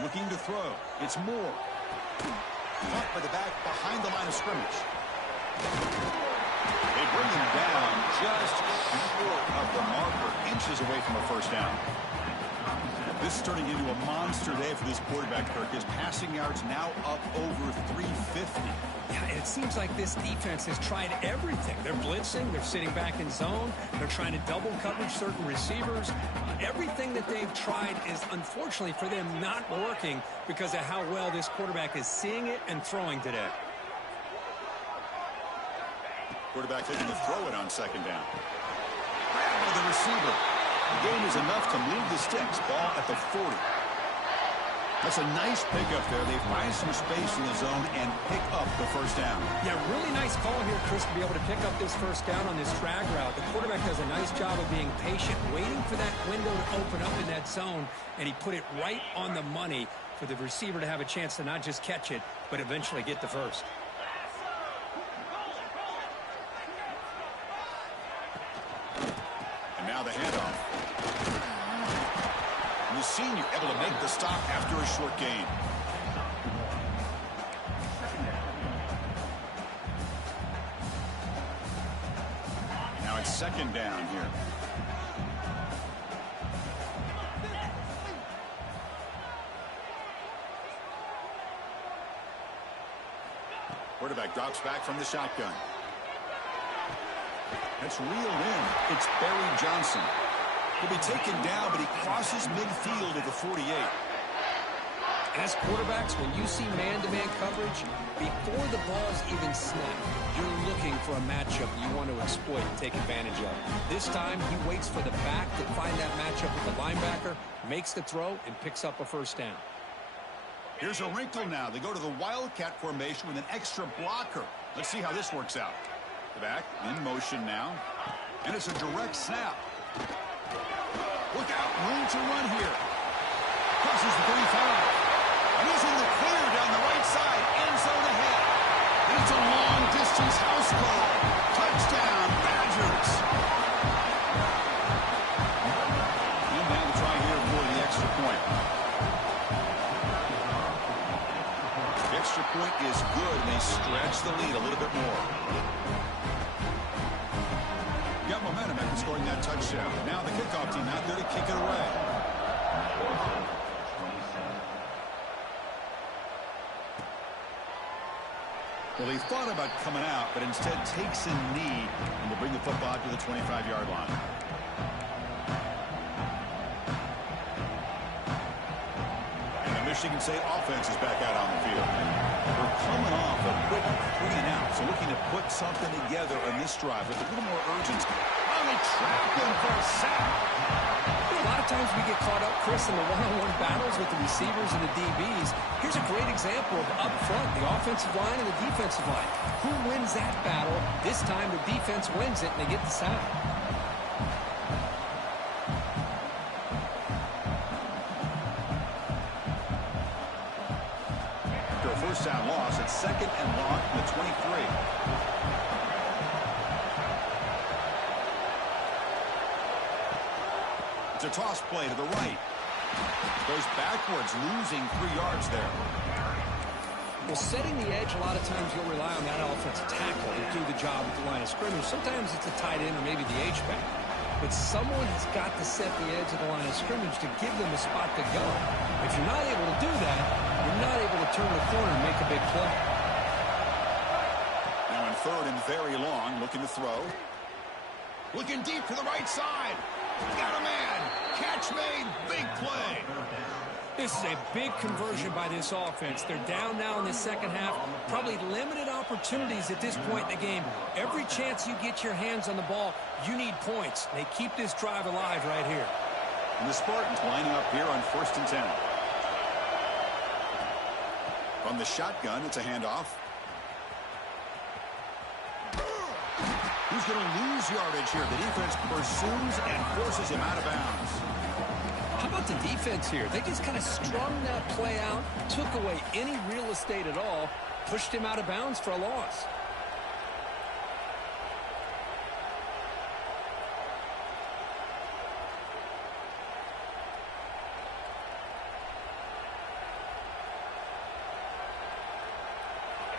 Looking to throw. It's Moore. Caught by the back behind the line of scrimmage. yards away from a first down. This is turning into a monster day for this quarterback, Kirk. His passing yards now up over 350. Yeah, and it seems like this defense has tried everything. They're blitzing, they're sitting back in zone, they're trying to double coverage certain receivers. Everything that they've tried is, unfortunately for them, not working because of how well this quarterback is seeing it and throwing today. Quarterback looking to throw it on second down. Grab by the receiver. The game is enough to move the sticks. Ball at the 40. That's a nice pickup there. They find some space in the zone and pick up the first down. Yeah, really nice call here, Chris, to be able to pick up this first down on this drag route. The quarterback does a nice job of being patient, waiting for that window to open up in that zone, and he put it right on the money for the receiver to have a chance to not just catch it, but eventually get the first. And now the handoff. The senior able to make the stop after a short gain. Now it's second down here. Quarterback drops back from the shotgun. That's reeled in. It's Barry Johnson. He'll be taken down, but he crosses midfield at the 48. As quarterbacks, when you see man-to-man coverage, before the ball's even snapped, you're looking for a matchup you want to exploit and take advantage of. This time, he waits for the back to find that matchup with the linebacker, makes the throw, and picks up a first down. Here's a wrinkle now. They go to the Wildcat formation with an extra blocker. Let's see how this works out. The back in motion now, and it's a direct snap. Look out, room to run here. Crosses the 35. And he's in the clear down the right side, end zone ahead. And it's a long-distance house call. Touchdown, Badgers. And now the try here for the extra point. The extra point is good, and they stretch the lead a little bit more. Got momentum after scoring that touchdown. Now the kickoff team out there to kick it away. Well, he thought about coming out, but instead takes a knee and will bring the football to the 25-yard line. And the Michigan State offense is back out on the field. We're coming off a quick 3 and out, so looking to put something together on this drive with a little more urgency. Oh, they trap him for a sack. A lot of times we get caught up, Chris, in the one-on-one battles with the receivers and the DBs. Here's a great example of up front, the offensive line and the defensive line. Who wins that battle? This time the defense wins it, and they get the sack. After a first down loss, it's second and long from the 23. It's a toss play to the right. Goes backwards, losing 3 yards there. Well, setting the edge, a lot of times you'll rely on that offensive tackle to do the job at the line of scrimmage. Sometimes it's a tight end or maybe the H-back. But someone has got to set the edge of the line of scrimmage to give them a spot to go. If you're not able to do that, you're not able to turn the corner and make a big play. Now in third and very long, looking to throw. Looking deep to the right side. Got a man. Catch made. Big play. This is a big conversion by this offense. They're down now in the second half. Probably limited opportunities at this point in the game. Every chance you get your hands on the ball, you need points. They keep this drive alive right here. And the Spartans lining up here on 1st and 10. From the shotgun, it's a handoff. Who's going to lose yardage here? The defense pursues and forces him out of bounds. How about the defense here? They just kind of strung that play out, took away any real estate at all, pushed him out of bounds for a loss.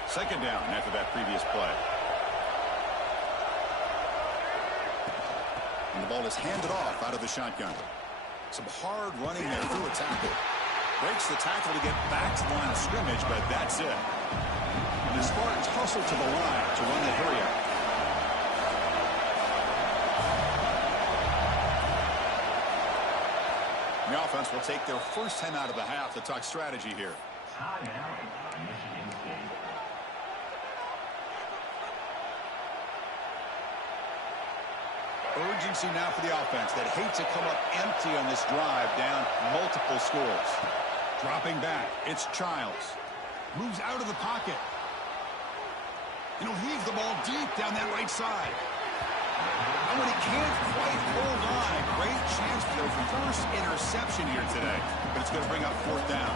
Second down after that previous play. And the ball is handed off out of the shotgun. Some hard running there through a tackle. Breaks the tackle to get back to the line of scrimmage, but that's it. And the Spartans hustle to the line to run the hurry up. The offense will take their first time out of the half to talk strategy here. Timeout, Michigan State. Urgency now for the offense that hate to come up empty on this drive, down multiple scores. Dropping back, it's Childs. Moves out of the pocket. And he'll heave the ball deep down that right side. And when he can't quite hold on, a great chance for their first interception here today. But it's going to bring up fourth down.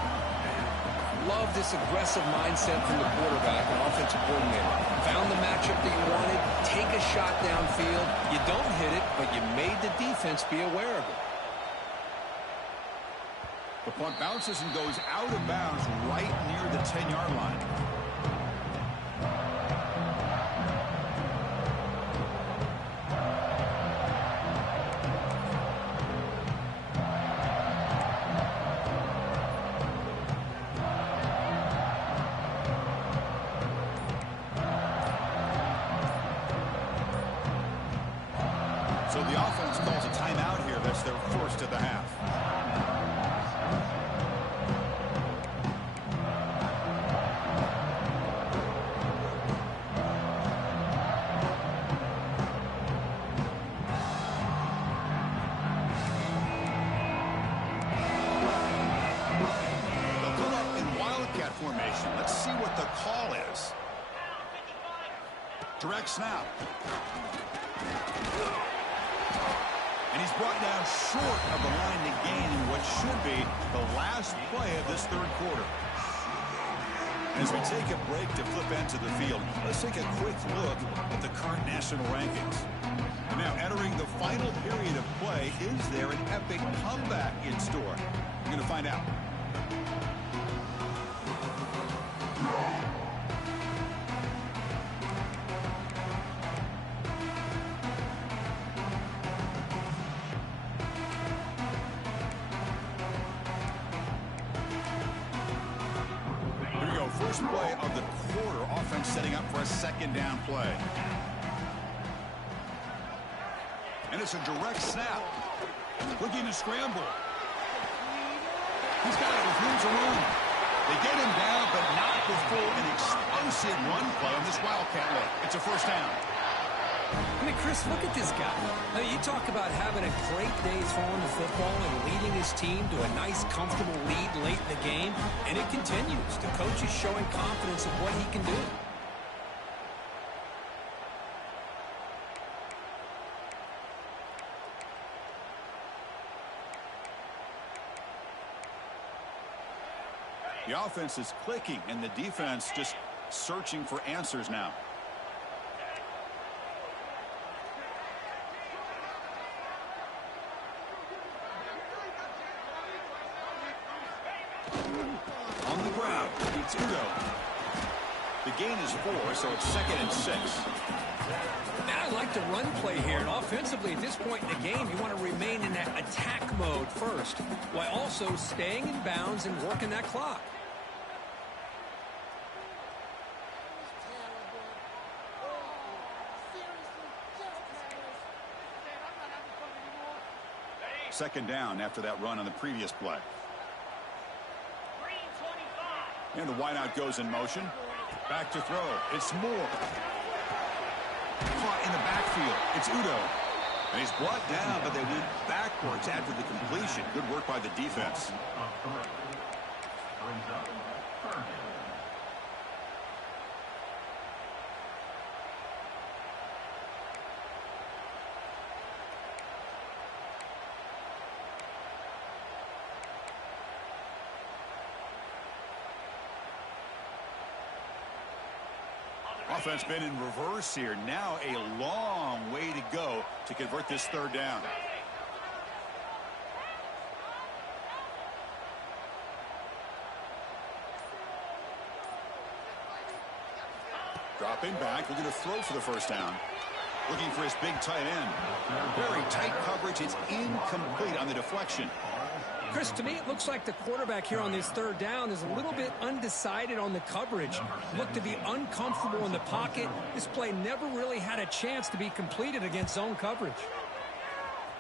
Love this aggressive mindset from the quarterback and offensive coordinator. Found the matchup that you wanted. Take a shot downfield. You don't hit it, but you made the defense be aware of it. The punt bounces and goes out of bounds right near the 10-yard line. So the offense calls a timeout here. That's their first of the half. They'll come up in Wildcat formation. Let's see what the call is. Direct snap. And he's brought down short of the line to gain in what should be the last play of this third quarter. As we take a break to flip into the field, let's take a quick look at the current national rankings. And now entering the final period of play, is there an epic comeback in store? We're going to find out. First play of the quarter, offense setting up for a second down play. And it's a direct snap. Looking to scramble. He's got it with room to run. They get him down, but not before an explosive run play on this Wildcat look. It's a first down. I mean, Chris, look at this guy. I mean, you talk about having a great day throwing the football and leading his team to a nice, comfortable lead late in the game, and it continues. The coach is showing confidence of what he can do. The offense is clicking, and the defense just searching for answers now. On the ground, it's Udo. The gain is 4, so it's 2nd and 6. Man, I like the run play here, and offensively at this point in the game, you want to remain in that attack mode first, while also staying in bounds and working that clock. Second down after that run on the previous play. And the wideout goes in motion. Back to throw. It's Moore. Caught in the backfield. It's Udo. And he's brought down, but they went backwards after the completion. Good work by the defense. Offense been in reverse here. Now a long way to go to convert this third down. Dropping back, looking to throw for the first down. Looking for his big tight end. Very tight coverage. It's incomplete on the deflection. Chris, to me, it looks like the quarterback here on this third down is a little bit undecided on the coverage. Looked to be uncomfortable in the pocket. This play never really had a chance to be completed against zone coverage.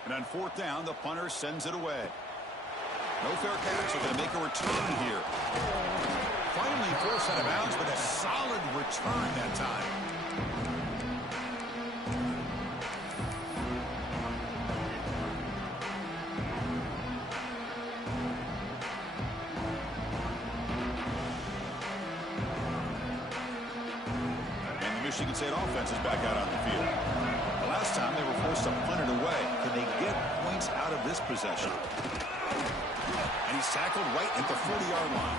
And on fourth down, the punter sends it away. No fair catch. They're going to make a return here. Finally forced out of bounds, but a solid return that time. Michigan State offense is back out on the field. The last time they were forced to punt it away. Can they get points out of this possession? And he's tackled right at the 40-yard line.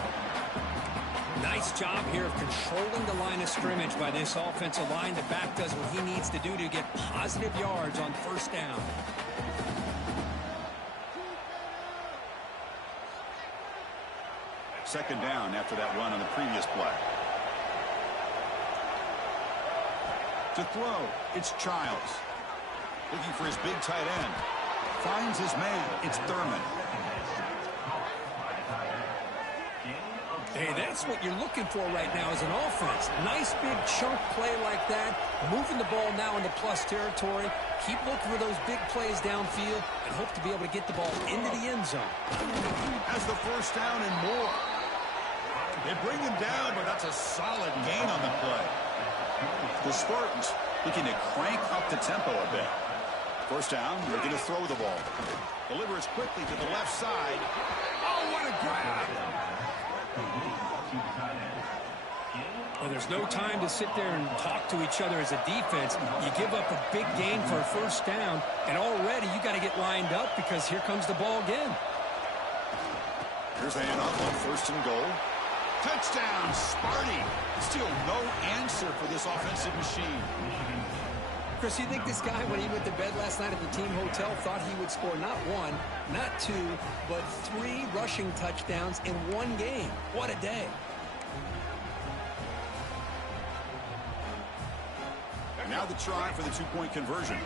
Nice job here of controlling the line of scrimmage by this offensive line. The back does what he needs to do to get positive yards on first down. Second down after that run on the previous play. To throw, it's Childs. Looking for his big tight end. Finds his man. It's Thurman. Hey, that's what you're looking for right now as an offense. Nice big chunk play like that. Moving the ball now into plus territory. Keep looking for those big plays downfield and hope to be able to get the ball into the end zone. Has the first down and more. They bring him down, but that's a solid gain on the play. The Spartans looking to crank up the tempo a bit. First down, they're going to throw the ball. Delivers quickly to the left side. Oh, what a grab! Well, there's no time to sit there and talk to each other as a defense. You give up a big gain for a first down, and already you got to get lined up because here comes the ball again. Here's the handoff on first and goal. Touchdown, Sparty. Still no answer for this offensive machine. Chris, you think this guy, when he went to bed last night at the team hotel, thought he would score not one, not two, but 3 rushing touchdowns in one game? What a day. And now the try for the two-point conversion.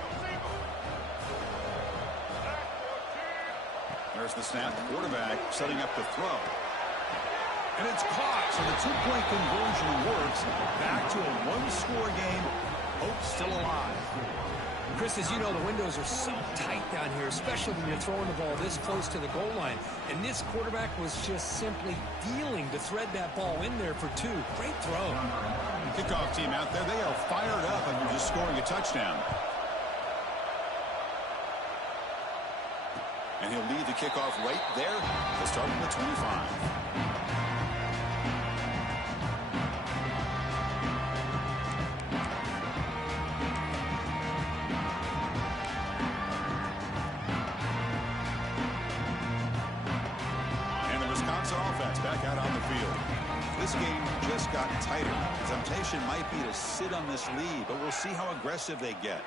There's the snap. Quarterback setting up to throw. And it's caught, so the two-point conversion works. Back to a one-score game. Hope still alive. Chris, as you know, the windows are so tight down here, especially when you're throwing the ball this close to the goal line. And this quarterback was just simply dealing to thread that ball in there for 2. Great throw. Kickoff team out there, they are fired up after just scoring a touchdown. And he'll lead the kickoff right there to start from the 25. Back out on the field. This game just got tighter. Temptation might be to sit on this lead, but we'll see how aggressive they get.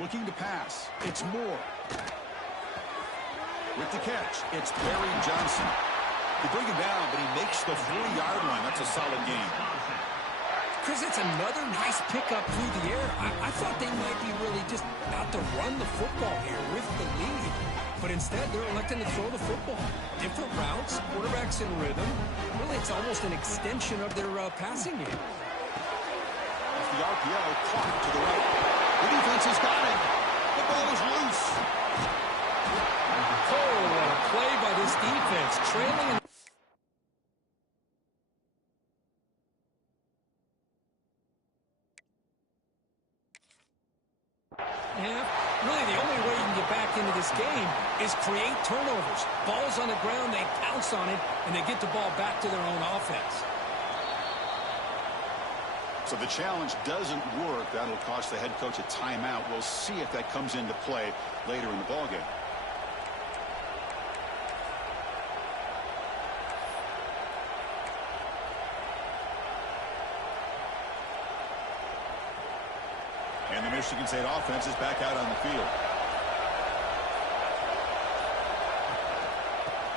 Looking to pass. It's Moore. With the catch, it's Barry Johnson. They bring him down, but he makes the 40-yard line. That's a solid gain. Chris, it's another nice pickup through the air. I thought they might be really just out to run the football here with the lead. But instead, they're electing to throw the football. Different routes, quarterbacks in rhythm. Really, it's almost an extension of their passing game. It's the RPO clock to the right. The defense has got it. The ball is loose. Oh, what a play by this defense. Trailing in really, the only way you can get back into this game is create turnovers. Ball's on the ground, they pounce on it, and they get the ball back to their own offense. So the challenge doesn't work. That'll cost the head coach a timeout. We'll see if that comes into play later in the ballgame. And the Michigan State offense is back out on the field.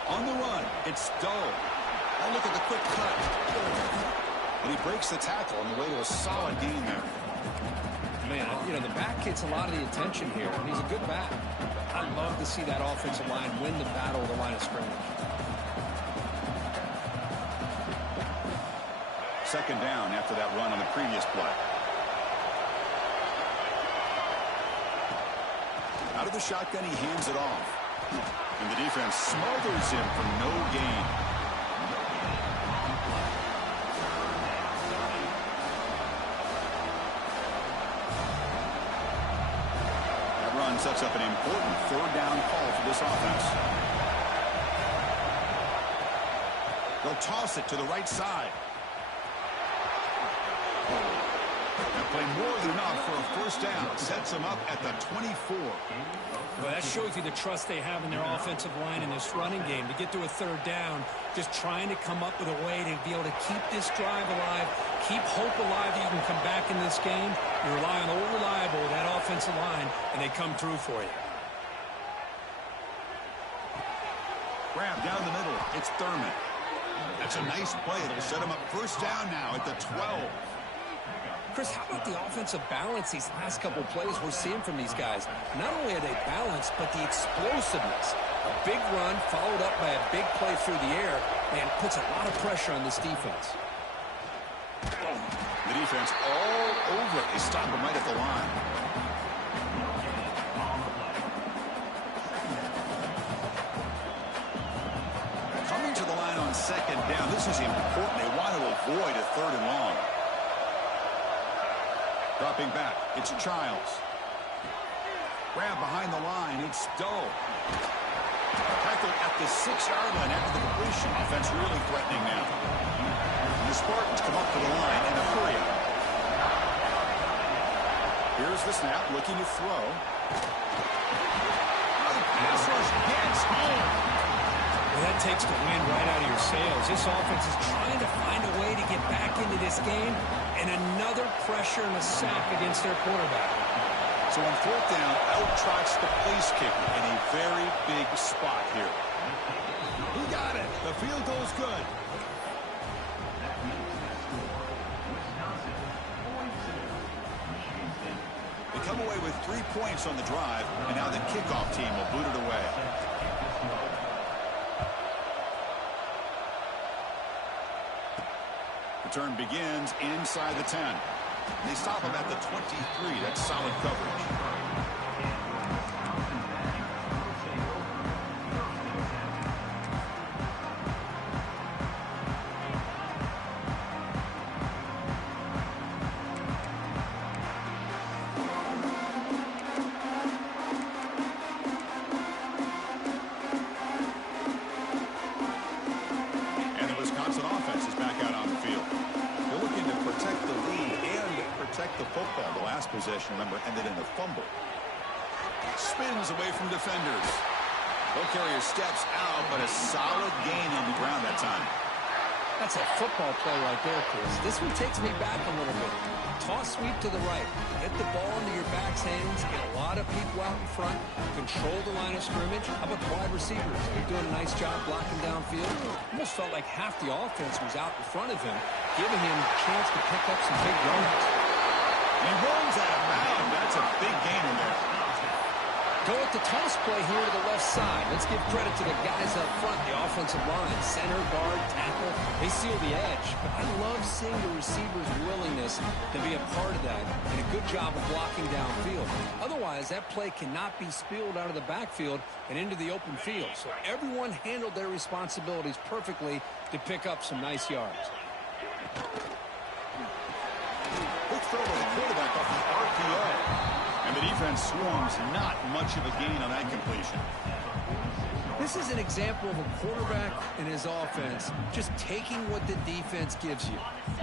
On the run, it's Stoll. Oh, look at the quick cut. And he breaks the tackle on the way to a solid gain there. Man, you know, the back gets a lot of the attention here, and he's a good back. I love to see that offensive line win the battle of the line of scrimmage. Second down after that run on the previous play. Out of the shotgun, he hands it off. And the defense smothers him for no gain. That run sets up an important third down call for this offense. They'll toss it to the right side. That play more than enough for a first down. Sets them up at the 24. Well, that shows you the trust they have in their offensive line in this running game to get to a third down, just trying to come up with a way to be able to keep this drive alive, keep hope alive that you can come back in this game. You rely on old reliable, that offensive line, and they come through for you. Grab down the middle. It's Thurman. That's a nice play. It'll set him up first down now at the 12. Chris, how about the offensive balance these last couple plays we're seeing from these guys? Not only are they balanced, but the explosiveness. A big run followed up by a big play through the air, and puts a lot of pressure on this defense. The defense all over it. They stop him right at the line. Coming to the line on second down. This is important. They want to avoid a third and long. Dropping back, it's Childs. Grab behind the line, it's Stowe. Tackle at the 6-yard line after the completion. Offense really threatening now. And the Spartans come up to the line in a hurry. Here's the snap, looking to throw. The pass rush gets home. Well, that takes the wind right out of your sails. This offense is trying to find a way to get back into this game, and another pressure and a sack against their quarterback. So on fourth down, out trots the place kicker in a very big spot here. He got it. The field goal's good. They come away with 3 points on the drive, and now the kickoff team will boot it away. Return begins inside the 10. They stop him at the 23. That's solid coverage. And the Wisconsin offense is back out on the field. They're looking to protect the lead and protect the football. The last possession, remember, ended in a fumble. Spins away from defenders. They'll carry his steps out, but a solid gain on the ground that time. That's a football play right there, Chris. This one takes me back a little bit. Toss sweep to the right. Get the ball into your back's hands. Get a lot of people out in front. Control the line of scrimmage. How about the wide receivers? They're doing a nice job blocking downfield. Almost felt like half the offense was out in front of him, giving him a chance to pick up some big yards. He runs out of bounds. That's a big gain in there. Go with the toss play here to the left side. Let's give credit to the guys up front, the offensive line, center, guard, tackle. They seal the edge. But I love seeing the receiver's willingness to be a part of that and a good job of blocking downfield. Otherwise, that play cannot be spilled out of the backfield and into the open field. So everyone handled their responsibilities perfectly to pick up some nice yards. Quick throw by the quarterback off the RPO. And the defense swarms, not much of a gain on that completion. This is an example of a quarterback and his offense just taking what the defense gives you.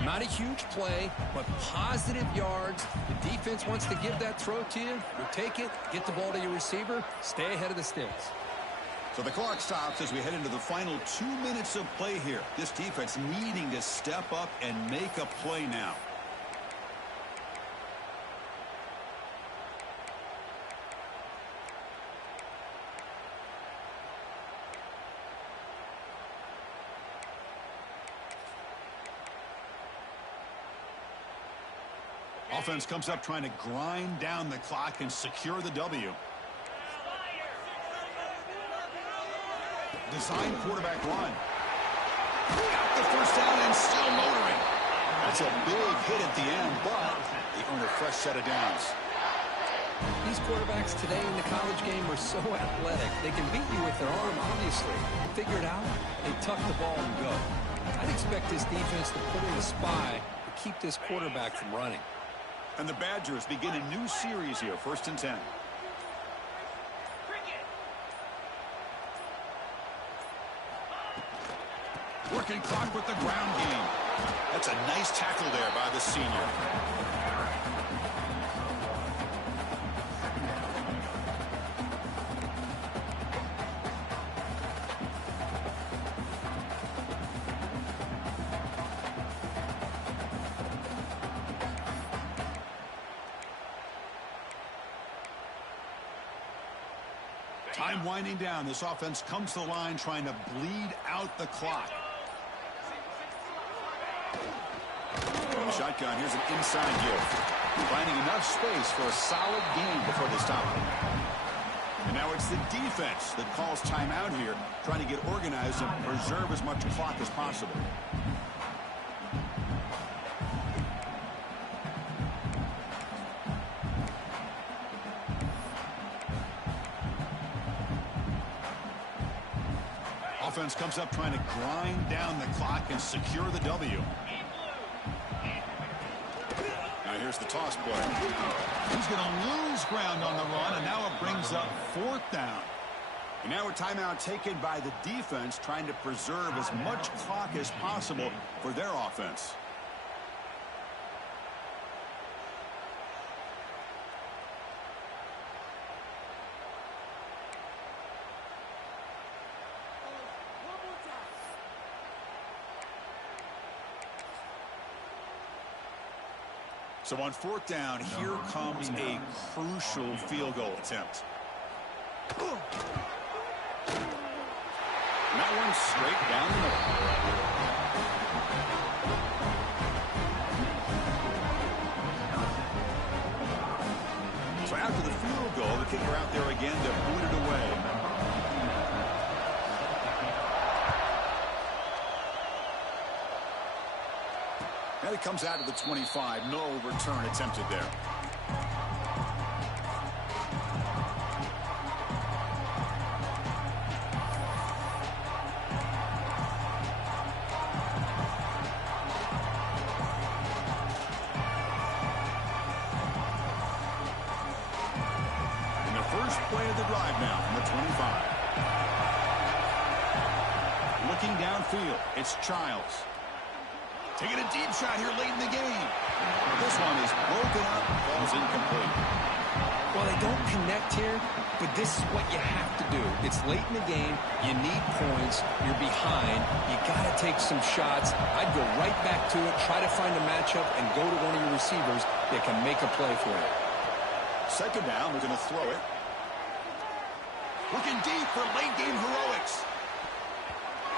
Not a huge play, but positive yards. The defense wants to give that throw to you. You take it, get the ball to your receiver, stay ahead of the sticks. So the clock stops as we head into the final 2 minutes of play here. This defense needing to step up and make a play now. Offense comes up trying to grind down the clock and secure the W. Design quarterback run. Got the first down and still motoring. That's a big hit at the end, but they earn a fresh set of downs. These quarterbacks today in the college game are so athletic. They can beat you with their arm, obviously. Figure it out, they tuck the ball and go. I'd expect this defense to put in a spy to keep this quarterback from running. And the Badgers begin a new series here, 1st and 10. Working clock with the ground game. That's a nice tackle there by the senior. Time winding down. This offense comes to the line trying to bleed out the clock. Shotgun, here's an inside give. Finding enough space for a solid gain before they stop him. And now it's the defense that calls timeout here, trying to get organized and preserve as much clock as possible. Offense comes up trying to grind down the clock and secure the W. Now here's the toss play. He's going to lose ground on the run, and now it brings up 4th down. And now a timeout taken by the defense, trying to preserve as much clock as possible for their offense. So on 4th down, here comes a crucial field goal attempt. And that one's straight down the middle. So after the field goal, the kicker out there again to boot it away. And it comes out of the 25. No return attempted there. And the first play of the drive now from the 25. Looking downfield, it's Childs. Taking a deep shot here late in the game. This one is broken up, falls incomplete. Well, they don't connect here, but this is what you have to do. It's late in the game. You need points. You're behind. You got to take some shots. I'd go right back to it, try to find a matchup, and go to one of your receivers that can make a play for you. 2nd down, they're going to throw it. Looking deep for late game heroics.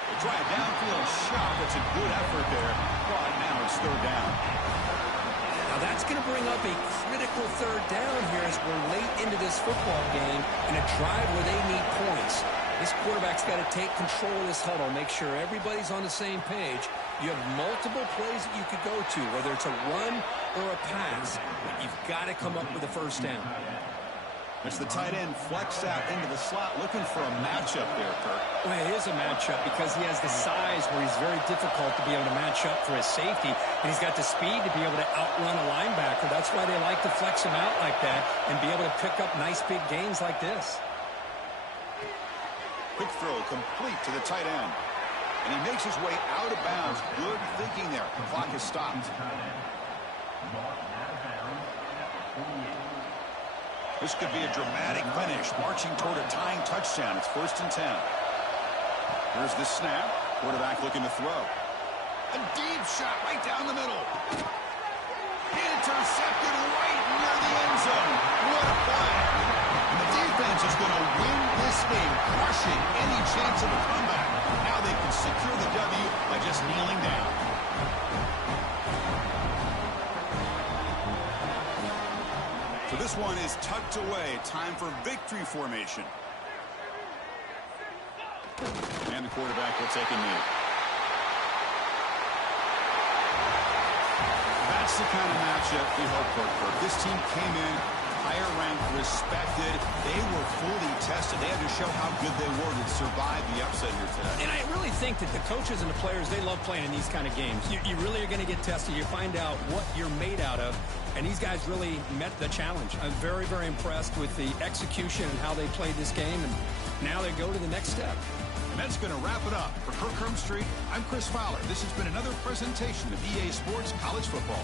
They try a downfield shot. That's a good effort there, but now it's 3rd down. Now that's going to bring up a critical 3rd down here as we're late into this football game in a drive where they need points. This quarterback's got to take control of this huddle, make sure everybody's on the same page. You have multiple plays that you could go to, whether it's a run or a pass, but you've got to come up with a 1st down. It's the tight end flexed out into the slot, looking for a matchup there, Kurt. Well, it is a matchup because he has the size where he's very difficult to be able to match up for his safety, and he's got the speed to be able to outrun a linebacker. That's why they like to flex him out like that and be able to pick up nice big gains like this. Quick throw complete to the tight end. And he makes his way out of bounds. Good thinking there. The clock is stopped. This could be a dramatic finish, marching toward a tying touchdown. It's 1st and 10. Here's the snap. Quarterback looking to throw. A deep shot right down the middle. Intercepted right near the end zone. What a play. And the defense is going to win this game, crushing any chance of a comeback. Now they can secure the W by just kneeling down. This one is tucked away. Time for victory formation. And the quarterback will take a knee. That's the kind of matchup we hope for. This team came in higher ranked, respected. They were fully tested. They had to show how good they were to survive the upset here today. And I really think that the coaches and the players, they love playing in these kind of games. You really are going to get tested. You find out what you're made out of. And these guys really met the challenge. I'm very, very impressed with the execution and how they played this game. And now they go to the next step. And that's going to wrap it up. For Kirk Street, I'm Chris Fowler. This has been another presentation of EA Sports College Football.